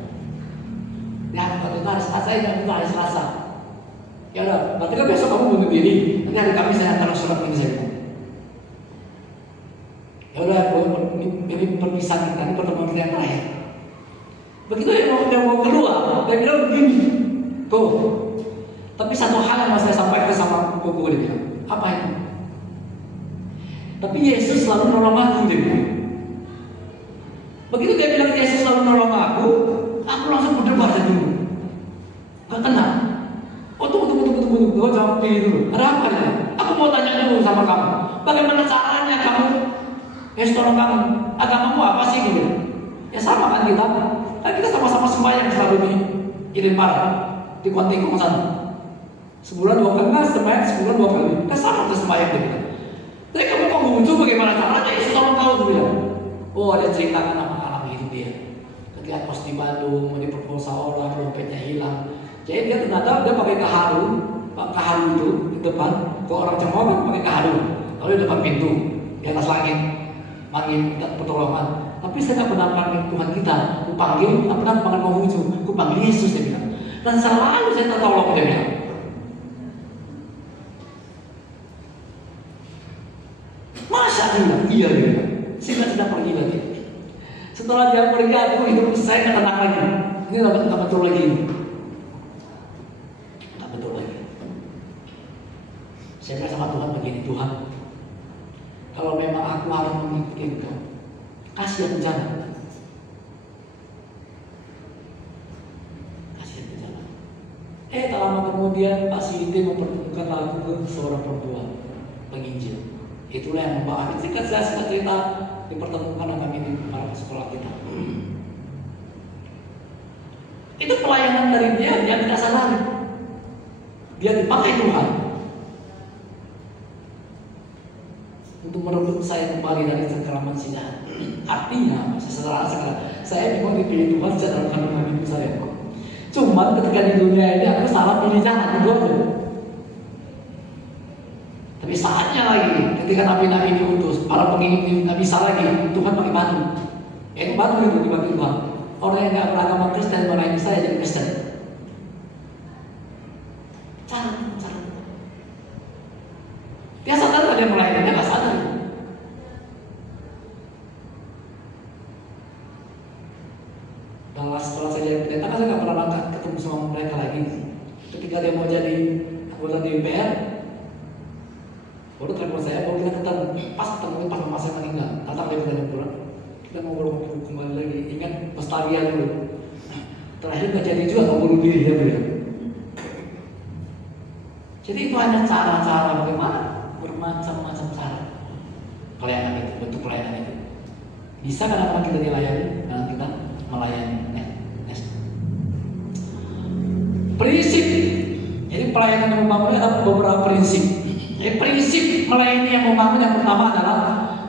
Ya kalau itu hari Selasa, saya nggak buka hari Selasa. Ya udah, berarti kan besok kamu bunuh diri. Nanti hari Kamis saya antar surat ini saya. Ya udah, ini perpisahan kita, ini pertemuan kita yang terakhir. Begitu dia mau keluar, dia bilang begini, tuh. Tapi satu hal yang saya sampaikan sama buku dia bilang, apa ini? Tapi Yesus selalu nolong aku, dia bilang. Begitu dia bilang Yesus selalu nolong aku langsung berdebar dulu. Gak kenal. Oh tunggu, gue jawab dulu. Ada apa ya? Aku mau tanya dulu sama kamu. Bagaimana caranya kamu? Yesus tolong kamu. Agamamu apa sih gitu? Ya sama kan kita. Kan kita sama-sama sembahyang selalu di Kirimbar, di Kuantikong sana. Sebulan 2 kali, sembahyang sebulan 2 kali. Kita sama kita sembahyang gitu. Tapi kamu kok muncul bagaimana caranya? Yesus tolong tahu tuh bilang. Oh ada ceritakan alam hidup dia. Ketika kos di Bandung, mau diperkosa orang, dompetnya hilang. Jadi dia ternyata dia pakai kaharu itu di depan. Kalau orang Cengho kan pakai kaharu, lalu di depan pintu di atas langit, manggil pertolongan. Tapi saya tak pernah panggil Tuhan kita, aku panggil, tak pernah panggil Mahuju, aku panggil Yesus dia bilang. Dan selalu saya tertolong dia bilang. Masa dia bilang, iya dia bilang. Saya tidak pergi lagi. Setelah dia pergi, aku hidup saya nggak tenang lagi. Ini nggak betul lagi. Nggak betul lagi. Saya bilang sama Tuhan begini, Tuhan, kalau memang aku harus mengikuti Engkau, kasihan bencana. Kasihan bencana. Tak lama kemudian Pak Siti mempertemukan lagu ke seorang perempuan penginjil. Itulah yang membawa. Singkat cerita dipertemukan dengan kami di para sekolah kita. Itu pelayanan dari dia tidak sadar. Dia dipakai Tuhan untuk merebut saya kembali dari cengkeraman si jahat. Artinya, secara saya memang dipilih Tuhan dalam kandungan ibu saya. Cuman ketika di dunia ini aku salah pilih jahat itu aja. Tapi saatnya lagi ketika nabi-nabi diutus, para pengikut Nabi bisa lagi, Tuhan pakai batu. Yang batu itu dipakai Tuhan. Orang yang tidak beragama Kristen melayani saya jadi Kristen. Cara. Dia sadar nggak dia melayani? Dia nggak sadar. Setelah saya jadi pendeta, saya nggak pernah ketemu sama mereka lagi. Ketika dia mau jadi anggota DPR, baru telepon saya, baru kita ketemu. Pas mama saya meninggal, datang dia ke pulang. Kita ngobrol kembali lagi. Ingat Postaria dulu. Terakhir nggak jadi juga, nggak bunuh diri dia bilang. Jadi itu hanya cara-cara bagaimana, bermacam-macam cara pelayanan itu, bentuk pelayanan itu. Bisa kadang-kadang kita dilayani, kadang kita melayani. Prinsip. Jadi pelayanan yang membangun ada beberapa prinsip. Jadi prinsip melayani yang membangun yang pertama adalah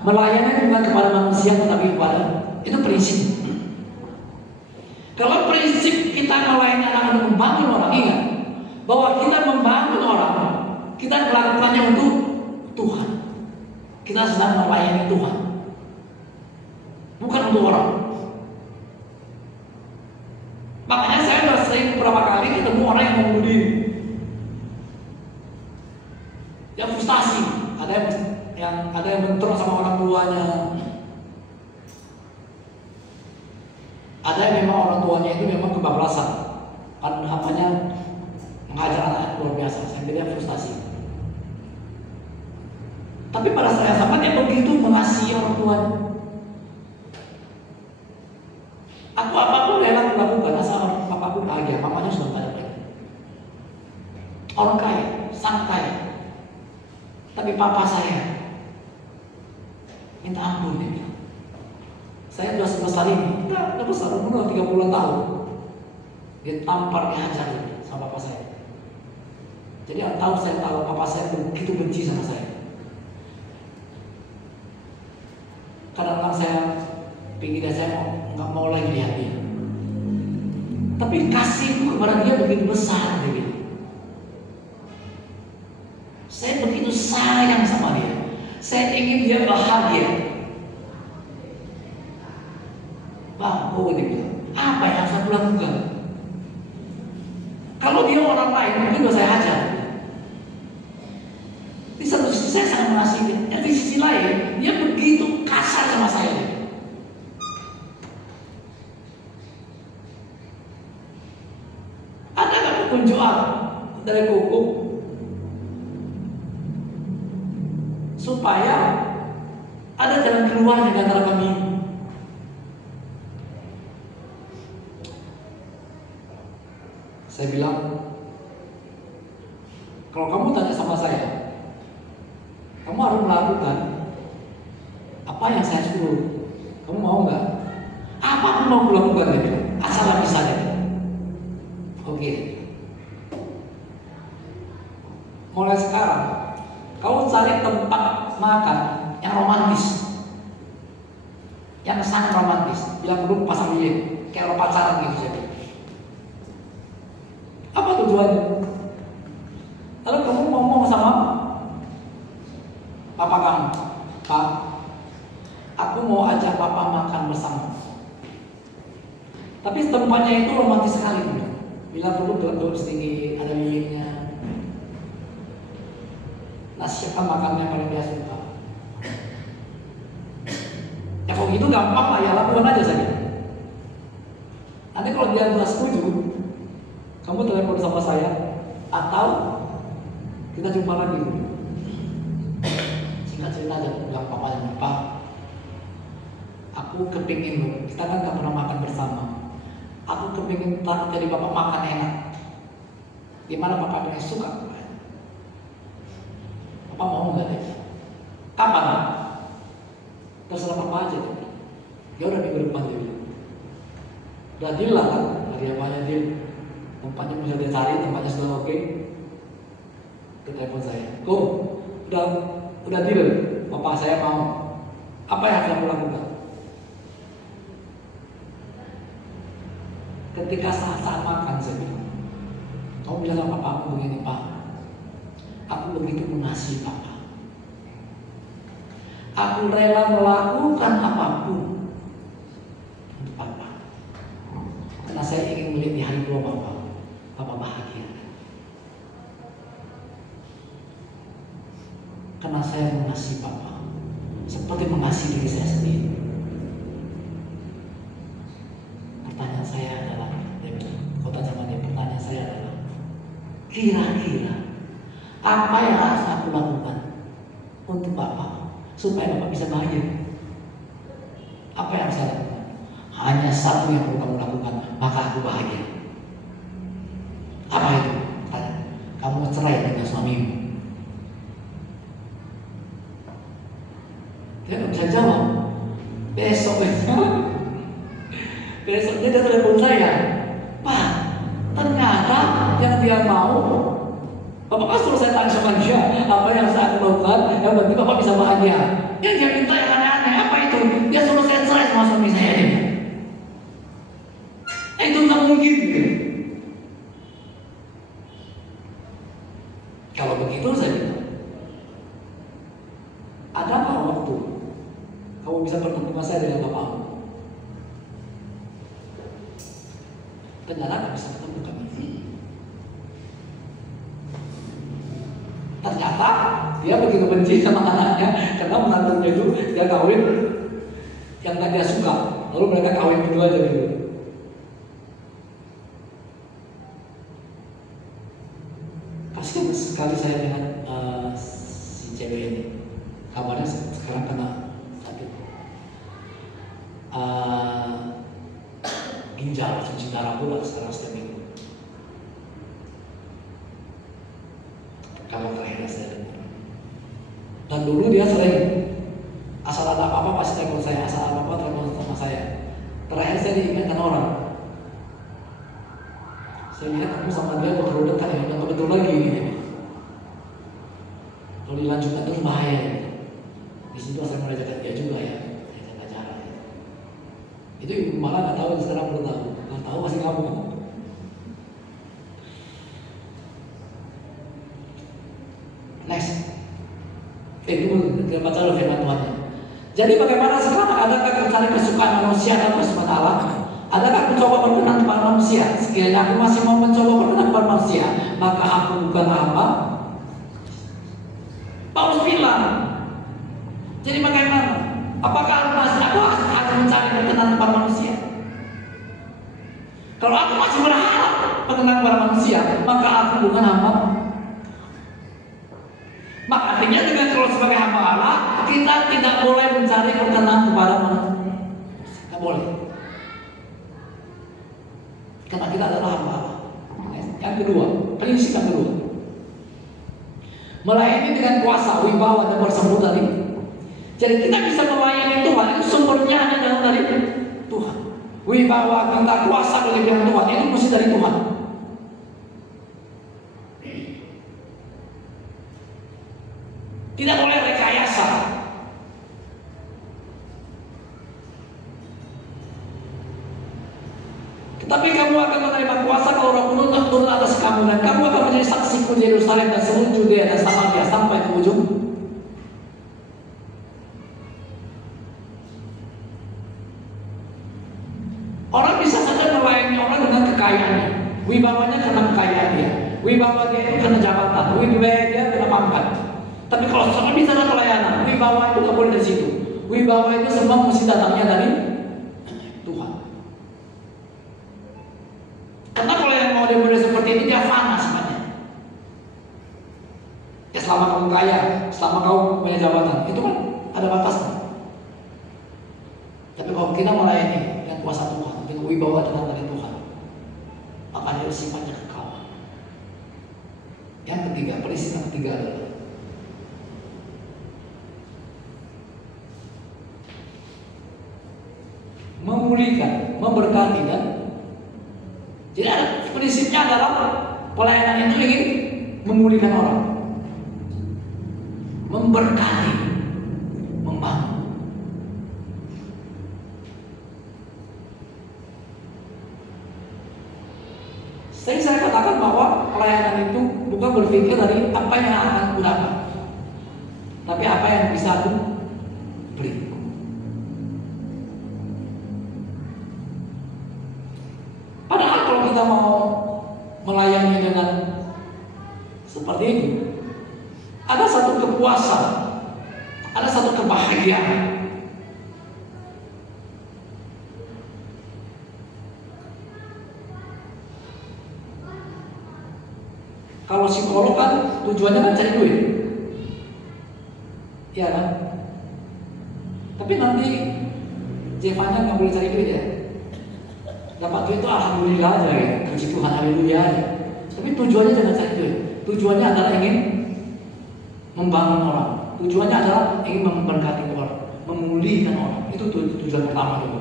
melayani bukan kepada manusia tetapi kepada, itu prinsip. Kalau prinsip kita melayani anak untuk membangun orang. Ingat bahwa kita membangun orang, kita melakukannya untuk Tuhan. Kita sedang melayani Tuhan, bukan untuk orang. Makanya saya sudah sering beberapa kali ketemu orang yang mau bunuh diri, yang frustasi, ada yang bentrok sama orang tuanya, ada yang memang orang tuanya itu memang kebablasan, apanya mengajar anak luar biasa, sampai dia frustasi. Tapi pada saat yang sama dia begitu mengasihi orang tuanya. Aku apapun rela melakukan asal papaku bahagia, mamanya sudah pada baik. Orang kaya, sangat kaya. Tapi papa saya minta ampun, dia bilang. Saya sudah sebesar ini, tidak besar, umur 30 tahun. Dia tampar, dihajar sama papa saya. Jadi saya tahu papa saya begitu benci sama saya. Kadang-kadang saya pikir saya nggak mau lagi lihat dia. Tapi kasihku kepada dia begitu besar, dia bilang. Saya begitu sayang sama dia. Saya ingin dia bahagia. Bang, dia bilang, apa yang harus aku lakukan? Kalau dia orang lain, mungkin udah saya hajar. Di satu sisi saya sangat mengasihi dia. Di sisi lain, dia begitu kasar sama saya. Ada nggak petunjuk dari buku supaya ada jalan keluar di antara kami? Saya bilang, kalau kamu tanya sama saya, kamu harus melakukan apa yang saya suruh. Kamu mau nggak? Apapun mau aku lakukan, dia bilang, asal bisa deh. Oke. Mulai sekarang, kamu cari tempat makan yang romantis, yang sangat romantis. Bilang dulu pasang lilin, kayak orang pacaran gitu jadi. Apa tujuannya? Lalu kamu ngomong sama papa kamu, Pak, aku mau ajak papa makan bersama. Tapi tempatnya itu romantis sekali. Bilang dulu duduk setinggi, ada lilinnya. Nah, siapa makannya paling dia suka? Ya kalau gitu gampang lah, ya lakukan aja saja. Nanti kalau dia tidak setuju, kamu telepon sama saya, atau kita jumpa lagi. Singkat cerita aja, bilang papanya, Pak, aku kepingin, kita kan gak pernah makan bersama. Aku kepingin jadi bapak makan enak. Gimana bapak pengen suka? Bapak mau nggak deh? Kapan? Terserah papa aja. Ya udah minggu depan dia bilang. Udah deal lah kan? Hari apanya deal? Tempatnya bisa dia cari, tempatnya sudah oke. Ke telepon saya. Udah deal. Bapak saya mau. Apa yang harus aku lakukan? Ketika saat makan saya bilang, kamu bilang sama papamu begini, Pak, aku begitu mengasihi papa. Aku rela melakukan apapun untuk papa, karena saya ingin melihat di hari tua papa bahagia. Karena saya mengasihi papa seperti mengasihi diri saya sendiri. Pertanyaan saya adalah, pertanyaan saya adalah, kira-kira apa yang harus aku lakukan untuk Bapak supaya Bapak bisa bahagia? Apa yang saya lakukan? Hanya satu yang perlu kamu lakukan, maka aku bahagia. Apa itu? Kamu cerai dengan suamimu. Dia nggak bisa jawab. Besoknya dia telepon saya, Pak, ternyata yang dia mau, Bapak kan suruh saya tanya sama dia, apa yang saya lakukan, yang penting Bapak bisa bahagia. Yang dia minta yang aneh-aneh, apa itu? Dia suruh saya cerai sama suami saya. Itu nggak mungkin. bisa pertemukan saya dengan bapakmu? Ternyata nggak bisa ketemu kami. Ternyata dia begitu benci sama anaknya karena menantunya itu dia kawin yang nggak dia suka, lalu mereka kawin gitu aja gitu. Kasihan sekali saya dengan si cewek ini. Kabarnya sekarang kena sakit ginjal, cuci darah pula sekarang setiap minggu. Kalau terakhir saya dengar. Dan dulu dia sering asal ada apa-apa pasti telepon saya, asal ada apa-apa telepon sama saya. Terakhir saya diingatkan orang. Saya lihat aku sama dia terlalu dekat ya, udah betul lagi ini. Kalau dilanjutkan terus bahaya ya. Di situ saya merajakan dia juga ya, jaga jarak ya. Itu ibu malah nggak tahu, sekarang baru tahu. Nggak tahu masih kamu. Next, itu kita baca dulu firman Tuhan. Jadi bagaimana sekarang? Adakah mencari kesukaan manusia atau kesukaan Allah? Adakah aku coba berkenan kepada manusia? Sekiranya aku masih mau mencoba berkenan kepada manusia, maka aku bukan apa? Paulus bilang. Jadi bagaimana? Apakah aku harus mencari berkenan kepada manusia? Kalau aku masih berharap berkenan kepada manusia, maka aku bukan hamba. Maka artinya dengan kalau sebagai hamba Allah, kita tidak boleh mencari berkenan kepada manusia. Tidak boleh. Karena kita adalah hamba Allah. Yang kedua, prinsip yang kedua, melayani dengan kuasa, wibawa dan bersembunyi tadi. Jadi kita bisa melayani Tuhan itu sumbernya hanya dari Tuhan. Wibawa kita, kuasa kelebihan Tuhan itu mesti dari Tuhan. Tidak boleh rekayasa. Tetapi kamu akan menerima kuasa kalau Roh Kudus turun atas kamu, dan kamu akan menjadi saksiku di Yerusalem dan seluruh Judea dan Samaria sampai ke ujung. Orang bisa saja melayani orang dengan kekayaannya, wibawanya karena kekayaan dia, wibawa dia itu karena jabatan, wibawa dia karena pangkat. Tapi kalau seorang bicara pelayanan, wibawa itu nggak boleh dari situ. Wibawa itu semua mesti datangnya dari Tuhan. Karena kalau yang mau dimulai seperti ini dia fana sebenarnya. Ya selama kamu kaya, selama kamu punya jabatan, itu kan ada batasnya. Tapi kalau kita melayani dengan kuasa Tuhan, dengan wibawa datang dari Tuhan, maka dia sifatnya kekal. Yang ketiga, prinsip yang ketiga adalah memulihkan, memberkati, dan jadi ada prinsipnya adalah pelayanan itu ingin memulihkan orang, memberkati, membangun. Saya katakan bahwa pelayanan itu bukan berpikir dari apa yang akan aku dapat, tapi apa yang bisa aku beri. Padahal kalau kita mau melayani dengan seperti ini, ada satu kepuasan, ada satu kebahagiaan. Kalau psikolog kan tujuannya kan cari duit, ya kan? Tapi nanti Jevanya nggak boleh cari duit ya. Dapat duit itu alhamdulillah aja ya, puji Tuhan, haleluya aja. Tapi tujuannya jangan cari duit. Tujuannya adalah ingin membangun orang. Tujuannya adalah ingin memberkati orang, memulihkan orang. Itu tujuan pertama dulu.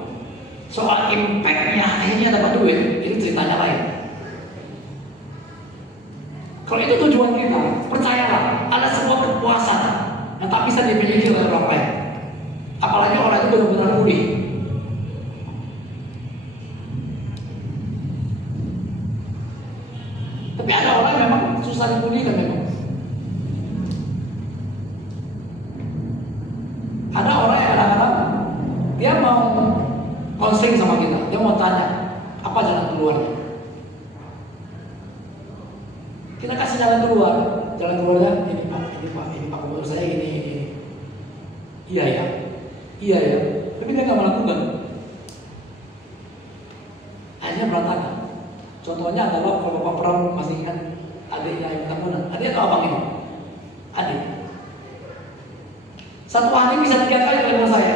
Soal impactnya akhirnya dapat duit, itu ceritanya lain. Kalau itu tujuan kita, percayalah ada sebuah kepuasan yang tak bisa dimiliki oleh orang lain. Apalagi orang itu benar-benar pulih. Tapi ada orang yang memang susah dipulihkan memang. Ada orang yang kadang-kadang konseling sama kita. Dia mau tanya, apa jalan keluarnya? Kita kasih jalan keluar. Jalan keluarnya, ini Pak, menurut saya ini. Iya ya. Tapi dia nggak melakukan. Akhirnya berantakan. Contohnya adalah kalau Bapak Pram masih ingat adiknya yang tahunan. Adik atau abang ini? Adik. Satu hari bisa 3 kali telepon saya.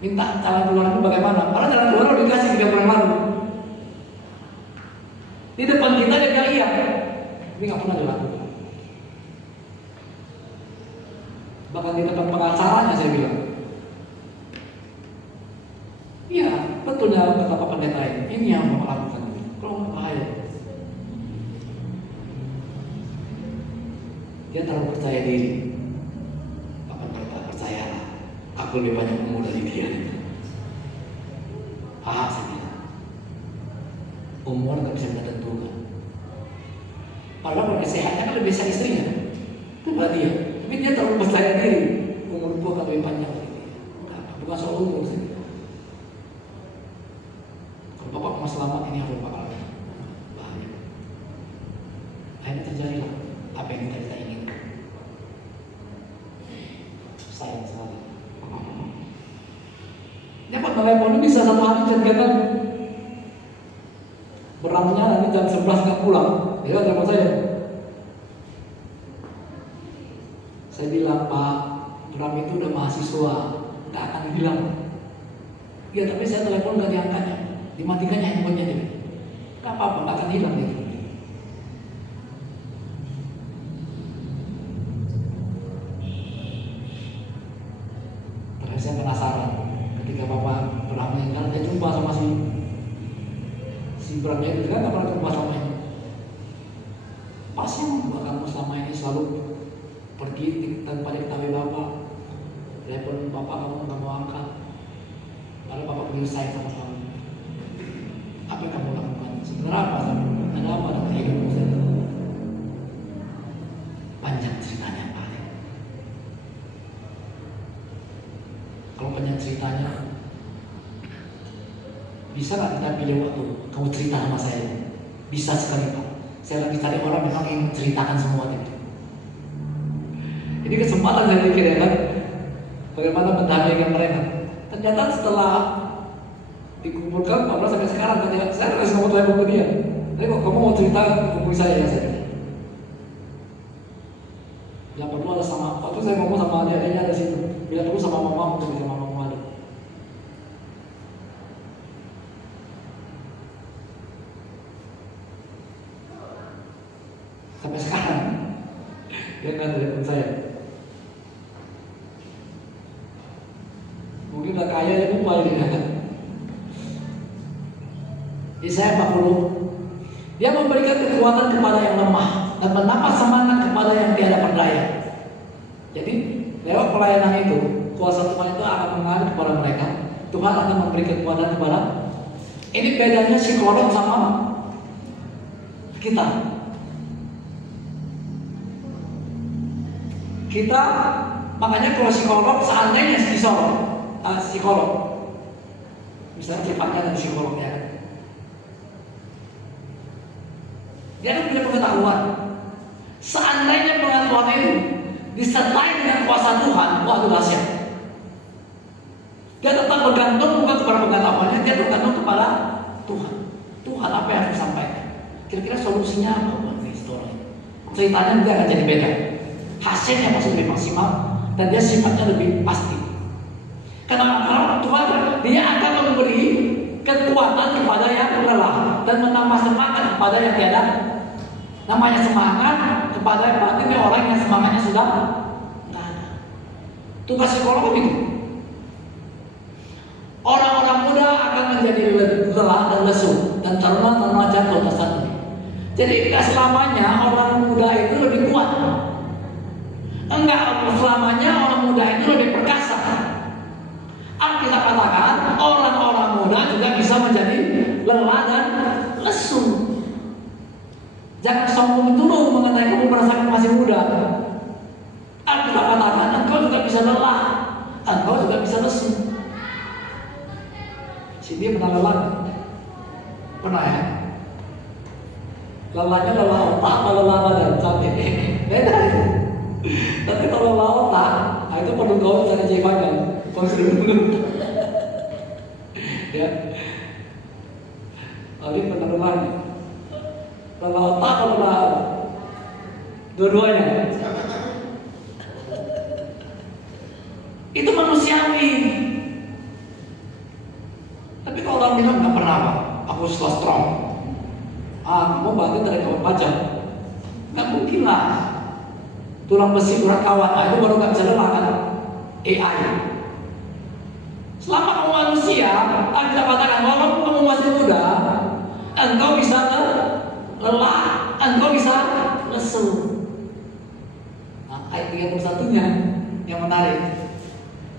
Minta jalan keluar itu bagaimana? Padahal jalan keluar udah dikasih 3 bulan lalu. Di depan kita dia bilang iya. Tapi nggak pernah dilakukan. Bahkan di depan pengacaranya saya bilang, iya, betulnya kata Pak Pendeta ini yang Bapak lakukan. Kalau nggak bahaya. Dia terlalu percaya diri. Pak Pendeta, percayalah, aku lebih banyak umur dari dia. Saya bilang, umur nggak bisa kita tentukan. Padahal kalau sehatnya kan lebih sehat istrinya. Itu berarti dia. Tapi dia terlalu percaya diri. Umur itu akan lebih panjang. Bukan soal umur sih. Kalau Bapak mau selamat, ini harus Bapak lakukan. Bahaya. Akhirnya terjadilah apa yang kita inginkan. Sayang sekali. Dapat telepon bisa 1 hari jadikan. Beramnya nanti jam 11 nggak pulang. Dia telepon saya. Saya bilang, Pak, Bram itu udah mahasiswa, nggak akan hilang. Ya tapi saya telepon nggak diangkatnya, dimatikannya handphonenya dia. Nggak apa-apa, nggak akan hilang gitu. Terus saya penasaran, ketika Bapak Bram meninggal, dia jumpa sama si Bramnya itu kan nggak pernah jumpa sama ini. Pas yang membuat kamu selama ini selalu pergi tanpa diketahui Bapak, telepon Bapak kamu nggak mau angkat, lalu Bapak begitu sayang sama kamu. Apa yang kamu lakukan? Sebenarnya apa? Ada apa dengan hidupmu sendiri? Panjang ceritanya Pak. Kalau panjang ceritanya, bisa nggak kita pilih waktu kamu cerita sama saya? Bisa sekali Pak. Saya lagi cari orang memang yang menceritakan semua itu. Ini kesempatan saya pikir ya kan, bagaimana mendampingi mereka. Ternyata setelah dikumpulkan 14 sampai sekarang kan saya harus ngomong tuh buku dia. Tapi kok kamu mau cerita buku saya ya saya? Bila perlu ada sama, waktu saya ngomong sama adik-adiknya ada situ. Bila perlu sama mama, untuk bisa mama ada. Sampai sekarang dia nggak telepon saya. Mungkin udah kaya ya lupa ini kan. Yesaya 40, dia memberikan kekuatan kepada yang lemah dan menambah semangat kepada yang tiada berdaya. Jadi lewat pelayanan itu, kuasa Tuhan itu akan mengalir kepada mereka. Tuhan akan memberi kekuatan kepada. Ini bedanya psikolog sama kita. Kita makanya kalau psikolog seandainya psikolog, misalnya sifatnya dari psikolognya, dia harus punya pengetahuan. Seandainya pengetahuan itu disertai dengan kuasa Tuhan, wah itu dahsyat. Dia tetap bergantung bukan kepada pengetahuannya, dia bergantung kepada Tuhan. Tuhan apa yang harus disampaikan? Kira-kira solusinya apa buat historia? Ceritanya dia akan jadi beda. Hasilnya pasti lebih maksimal dan dia sifatnya lebih pasti. Karena Tuhan dia akan memberi kekuatan kepada yang lelah dan menambah semangat kepada yang tiada. Namanya semangat kepada yang berarti orang yang semangatnya sudah nggak ada. Tugas psikolog itu. Orang-orang muda akan menjadi lelah dan lesu dan teruna jatuh tersandung. Jadi tidak selamanya orang muda itu lebih kuat. Enggak selamanya orang muda itu lebih perkasa. Alkitab katakan orang-orang muda juga bisa menjadi lelah dan lesu. Jangan sombong dulu mengenai kamu merasakan masih muda. Alkitab katakan engkau juga bisa lelah, engkau Sini pernah lelah? Pernah ya? Lelahnya lelah otak atau lelah badan? Capek. Beda. Tapi kalau lelah otak, nah itu perlu kau cari jawaban. Konsul dulu. Ya. Oh, ini pernah lelah. Lelah otak atau lelah? Dua-duanya. Itu manusiawi. Tapi kalau orang bilang nggak pernah Pak, aku so strong. Kamu batin dari kawan pajak. Nggak mungkin lah. Tulang besi urat kawan, itu baru nggak bisa lelah kan? AI. Selama kamu manusia, kita katakan walaupun kamu masih muda, engkau bisa lelah, engkau bisa lesu. Nah, ayat 31-nya yang menarik.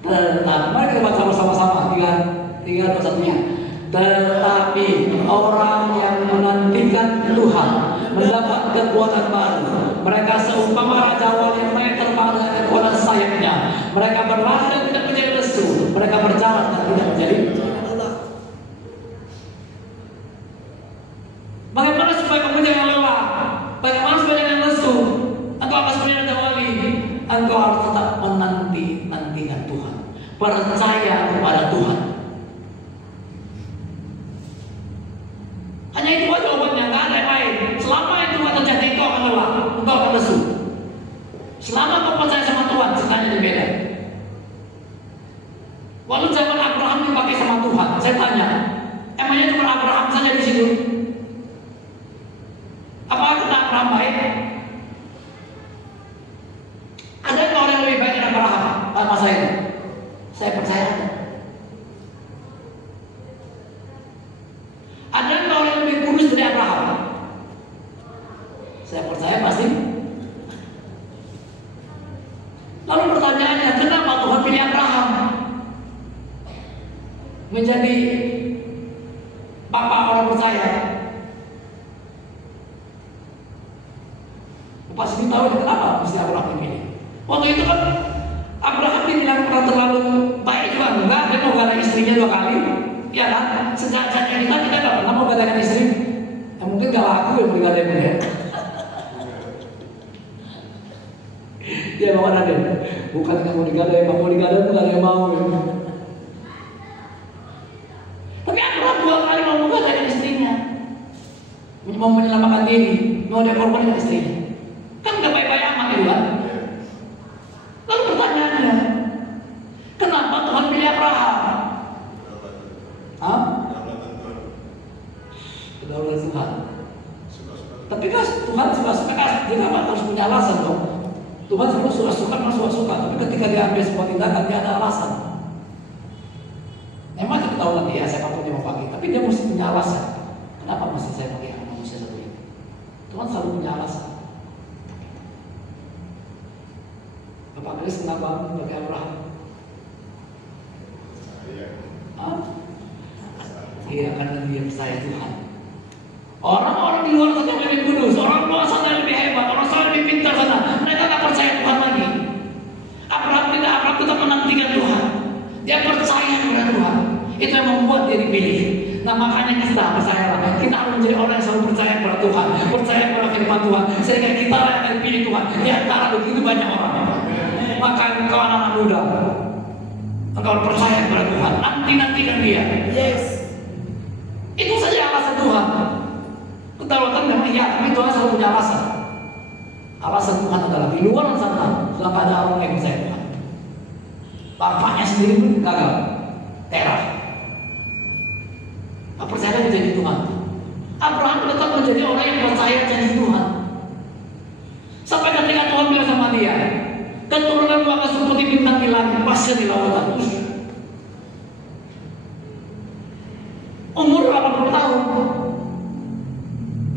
Mari kita baca bersama-sama 3:21-nya. Tetapi orang yang menantikan Tuhan mendapat kekuatan baru. Mereka seumpama raja wali yang naik terbang dengan kekuatan sayapnya. Mereka berlari dan tidak menjadi lesu. Mereka berjalan dan tidak menjadi lelah. Bagaimana supaya kamu jangan lelah? Bagaimana supaya jangan lesu? Engkau akan seperti raja wali. Engkau harus tetap menantikan Tuhan. Percaya kepada Tuhan. Hanya itu aja jawabannya, nggak ada yang lain. Selama itu nggak terjadi, engkau akan lelah, engkau akan lesu. Selama kau percaya sama Tuhan, ceritanya berbeda. Walau zaman Abraham dipakai sama Tuhan, saya tanya, emangnya cuma Abraham saja di situ? Apakah kena Abraham baik? Ada orang yang lebih baik dari Abraham pada masa itu? Saya percaya ada. Ada orang yang lebih kudus dari Abraham? Saya percaya pasti. Lalu pertanyaannya, kenapa Tuhan pilih Abraham menjadi bapak orang percaya? Bapak sini tahu kenapa mesti Abraham dipilih? Waktu itu kan Abraham dibilang pernah terlalu baik juga enggak, dia mau gada istrinya 2 kali, ya kan? Sejak kita nggak pernah mau gadakan istri, ya, mungkin gak laku yang mau digadain ya. Dia mau ada deh, bukan yang mau digadain, mau digadain bukan yang mau. Ya. Tapi Abraham 2 kali mau gadakan istrinya, mau menyelamatkan diri, mau dia korbankan istrinya, kan gak baik-baik amat itu kan? Lalu pertanyaannya, kenapa Tuhan pilih Abraham? Kedaulatan Tuhan. Tapi kan Tuhan suka-suka, dia kan harus punya alasan dong. Tuhan selalu suka-suka, memang suka-suka. Tapi ketika dia ambil sebuah tindakan, dia ada alasan. Memang kita tahu nanti ya siapapun dia mau pakai, tapi dia mesti punya alasan. Kenapa mesti saya pakai anak manusia satu ini? Tuhan selalu punya alasan. Bapak Kris kenapa pakai Abraham? Iya, karena dia percaya Tuhan. Orang-orang di luar sana lebih kudus, orang luar sana lebih hebat, orang sana lebih pintar sana. Mereka tak percaya Tuhan lagi. Abraham tetap menantikan Tuhan. Dia percaya kepada Tuhan. Itu yang membuat dia dipilih. Nah makanya kita percayalah. Kita harus menjadi orang yang selalu percaya kepada Tuhan, percaya kepada firman Tuhan, sehingga kita yang akan dipilih Tuhan. Di antara begitu banyak orang. Maka engkau anak-anak muda, engkau percaya kepada Tuhan, nantikan dia. Yes. Itu saja alasan Tuhan. Kedaulatan memang iya, tapi Tuhan selalu punya alasan. Alasan Tuhan adalah di luar sana sudah ada orang yang percaya Tuhan. Bapaknya sendiri pun gagal, terah. Gak percaya menjadi Tuhan. Abraham tetap menjadi orang yang percaya jadi Tuhan. Sampai ketika Tuhan bilang sama dia, keturunanmu akan seperti bintang di langit, pasir di lautan. Umur 80 tahun,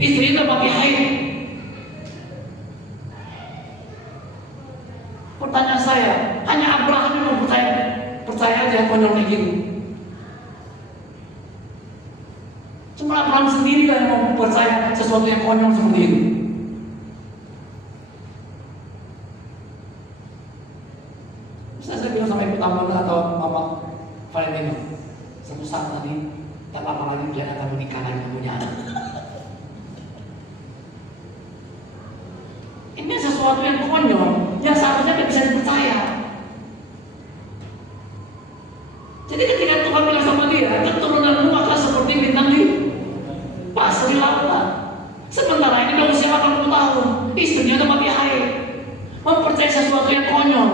istrinya pakai haid. Pertanyaan saya, hanya Abraham yang percaya aja konyol kayak gitu. Cuma Abraham sendiri yang mau percaya sesuatu yang konyol seperti itu. Saya bilang sama ibu tamu atau mama Valentino, Suatu saat nanti tak lama lagi dia akan menikah lagi punya anak. Ini sesuatu yang konyol, yang seharusnya tidak bisa dipercaya. Jadi ketika Tuhan bilang sama dia, keturunanmu akan seperti bintang di pasir lautan. Sementara ini udah usia 80 tahun, istrinya udah mati haid, mempercayai sesuatu yang konyol.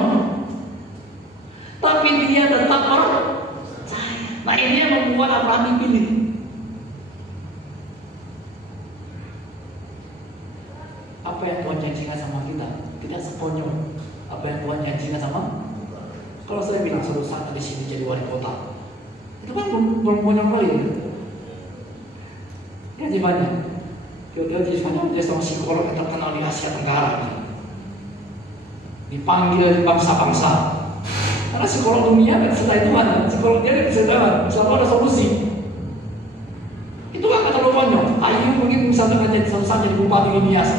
Tapi dia tetap percaya. Nah ini yang membuat Abraham dipilih. Apa yang Tuhan janjikan sama kita tidak sekonyol apa yang Tuhan janjikan sama. Kalau saya bilang suatu saat di sini jadi wali kota, itu kan belum konyol kali. Gaji banyak. Dia seorang psikolog yang terkenal di Asia Tenggara. Dipanggil bangsa-bangsa. Karena psikolog dunia kan selain Tuhan, psikolog dia bisa jalan, selalu ada solusi. Itu kan kata konyol. Ayu mungkin misalnya kan jadi suatu saat jadi bupati di Nias,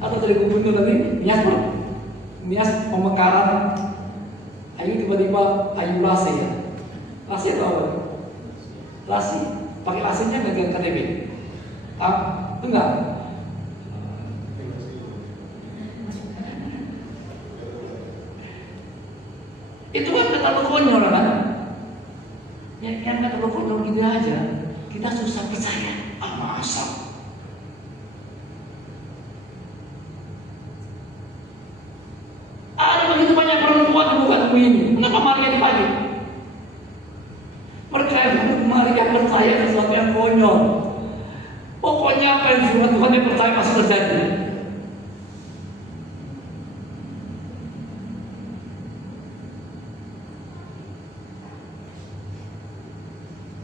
atau jadi gubernur nanti Nias pemekaran. Ayu tiba-tiba Ayu Lasi ya. Lasi atau apa? Lasi. Pakai lasinya nggak ke KTP? Enggak. Itu kan kata konyol kan? Yang kata konyol gitu aja. Kita susah percaya. Masa? Ada begitu banyak perempuan di muka bumi ini. Kenapa Maria dipanggil? Maria percaya sesuatu yang konyol. Pokoknya apa yang firman Tuhan yang percaya pasti terjadi.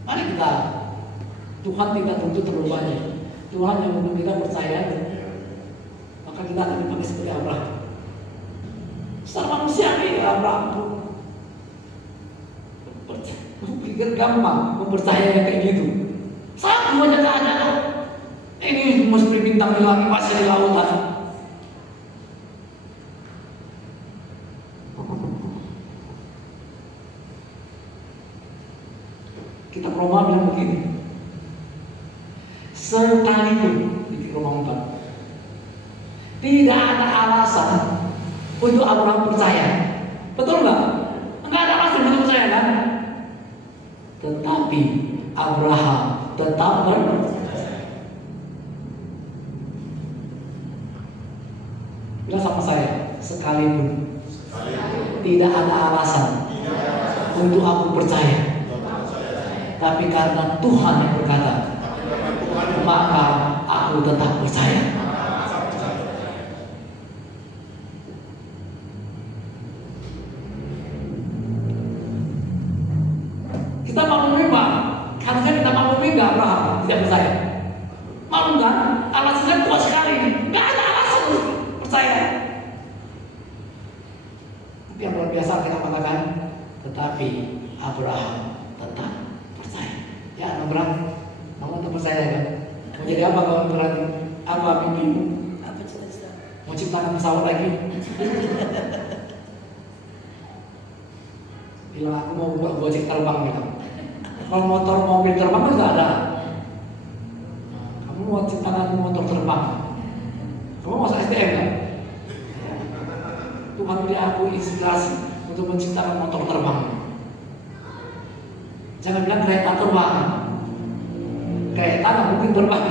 Mari kita, Tuhan tidak tentu terlalu banyak. Tuhan yang membuat kita percaya, maka kita akan dipakai seperti Abraham. Secara manusia ini Abraham pikir gampang mempercayai kayak gitu. Satu aja tak ada. Ini mesti bintang di langit, masih di lautan. Kita Roma bilang begini. Sekalipun di Roma 4 tidak ada alasan untuk Abraham percaya. Betul nggak? Enggak ada alasan untuk percaya kan? Tetapi Abraham tetap percaya. Bilang sama saya, sekalipun tidak ada alasan untuk aku percaya. Tapi karena Tuhan yang berkata, maka aku tetap percaya. Kita maklumi Pak, harusnya kita maklumi nggak Abraham tidak percaya. Maklum kan? Alasannya kuat sekali, nggak ada alasan untuk percaya. Tapi yang luar biasa kita katakan, tetapi Abraham tetap percaya. Ya Abraham, kamu tetap percaya kan? Mau jadi apa kamu berarti? Apa mimpimu? Apa cita-cita? Mau ciptakan pesawat lagi? Bilang aku mau buat terbang gitu. Kalau motor mobil terbang kan nggak ada. Kamu mau ciptakan motor terbang? Kamu masuk SDM kan? Tuhan beri aku inspirasi untuk menciptakan motor terbang. Jangan bilang kereta terbang. Kereta nggak mungkin terbang.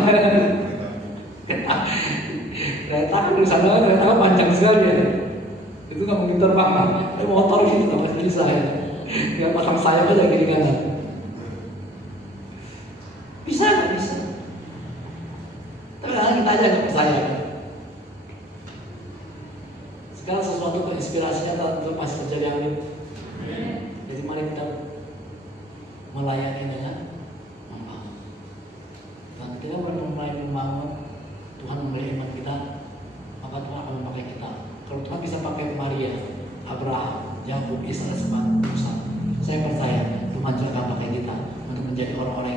Kereta kan di sana kereta kan panjang sekali ya. Itu nggak mungkin terbang. Tapi motor itu nggak bisa ya. Dia pasang sayap aja kiri kanan. Bisa nggak bisa? Tapi kadang kita aja nggak percaya. Sekarang sesuatu inspirasinya tentu masih terjadi yang ini. Jadi mari kita melayani dengan membangun. Dan kita mulai membangun, Tuhan memberi iman kita, maka Tuhan akan memakai kita. Kalau Tuhan bisa pakai Maria, Abraham, Yakub, Ishak, Musa, saya percaya Tuhan juga akan pakai kita untuk menjadi orang-orang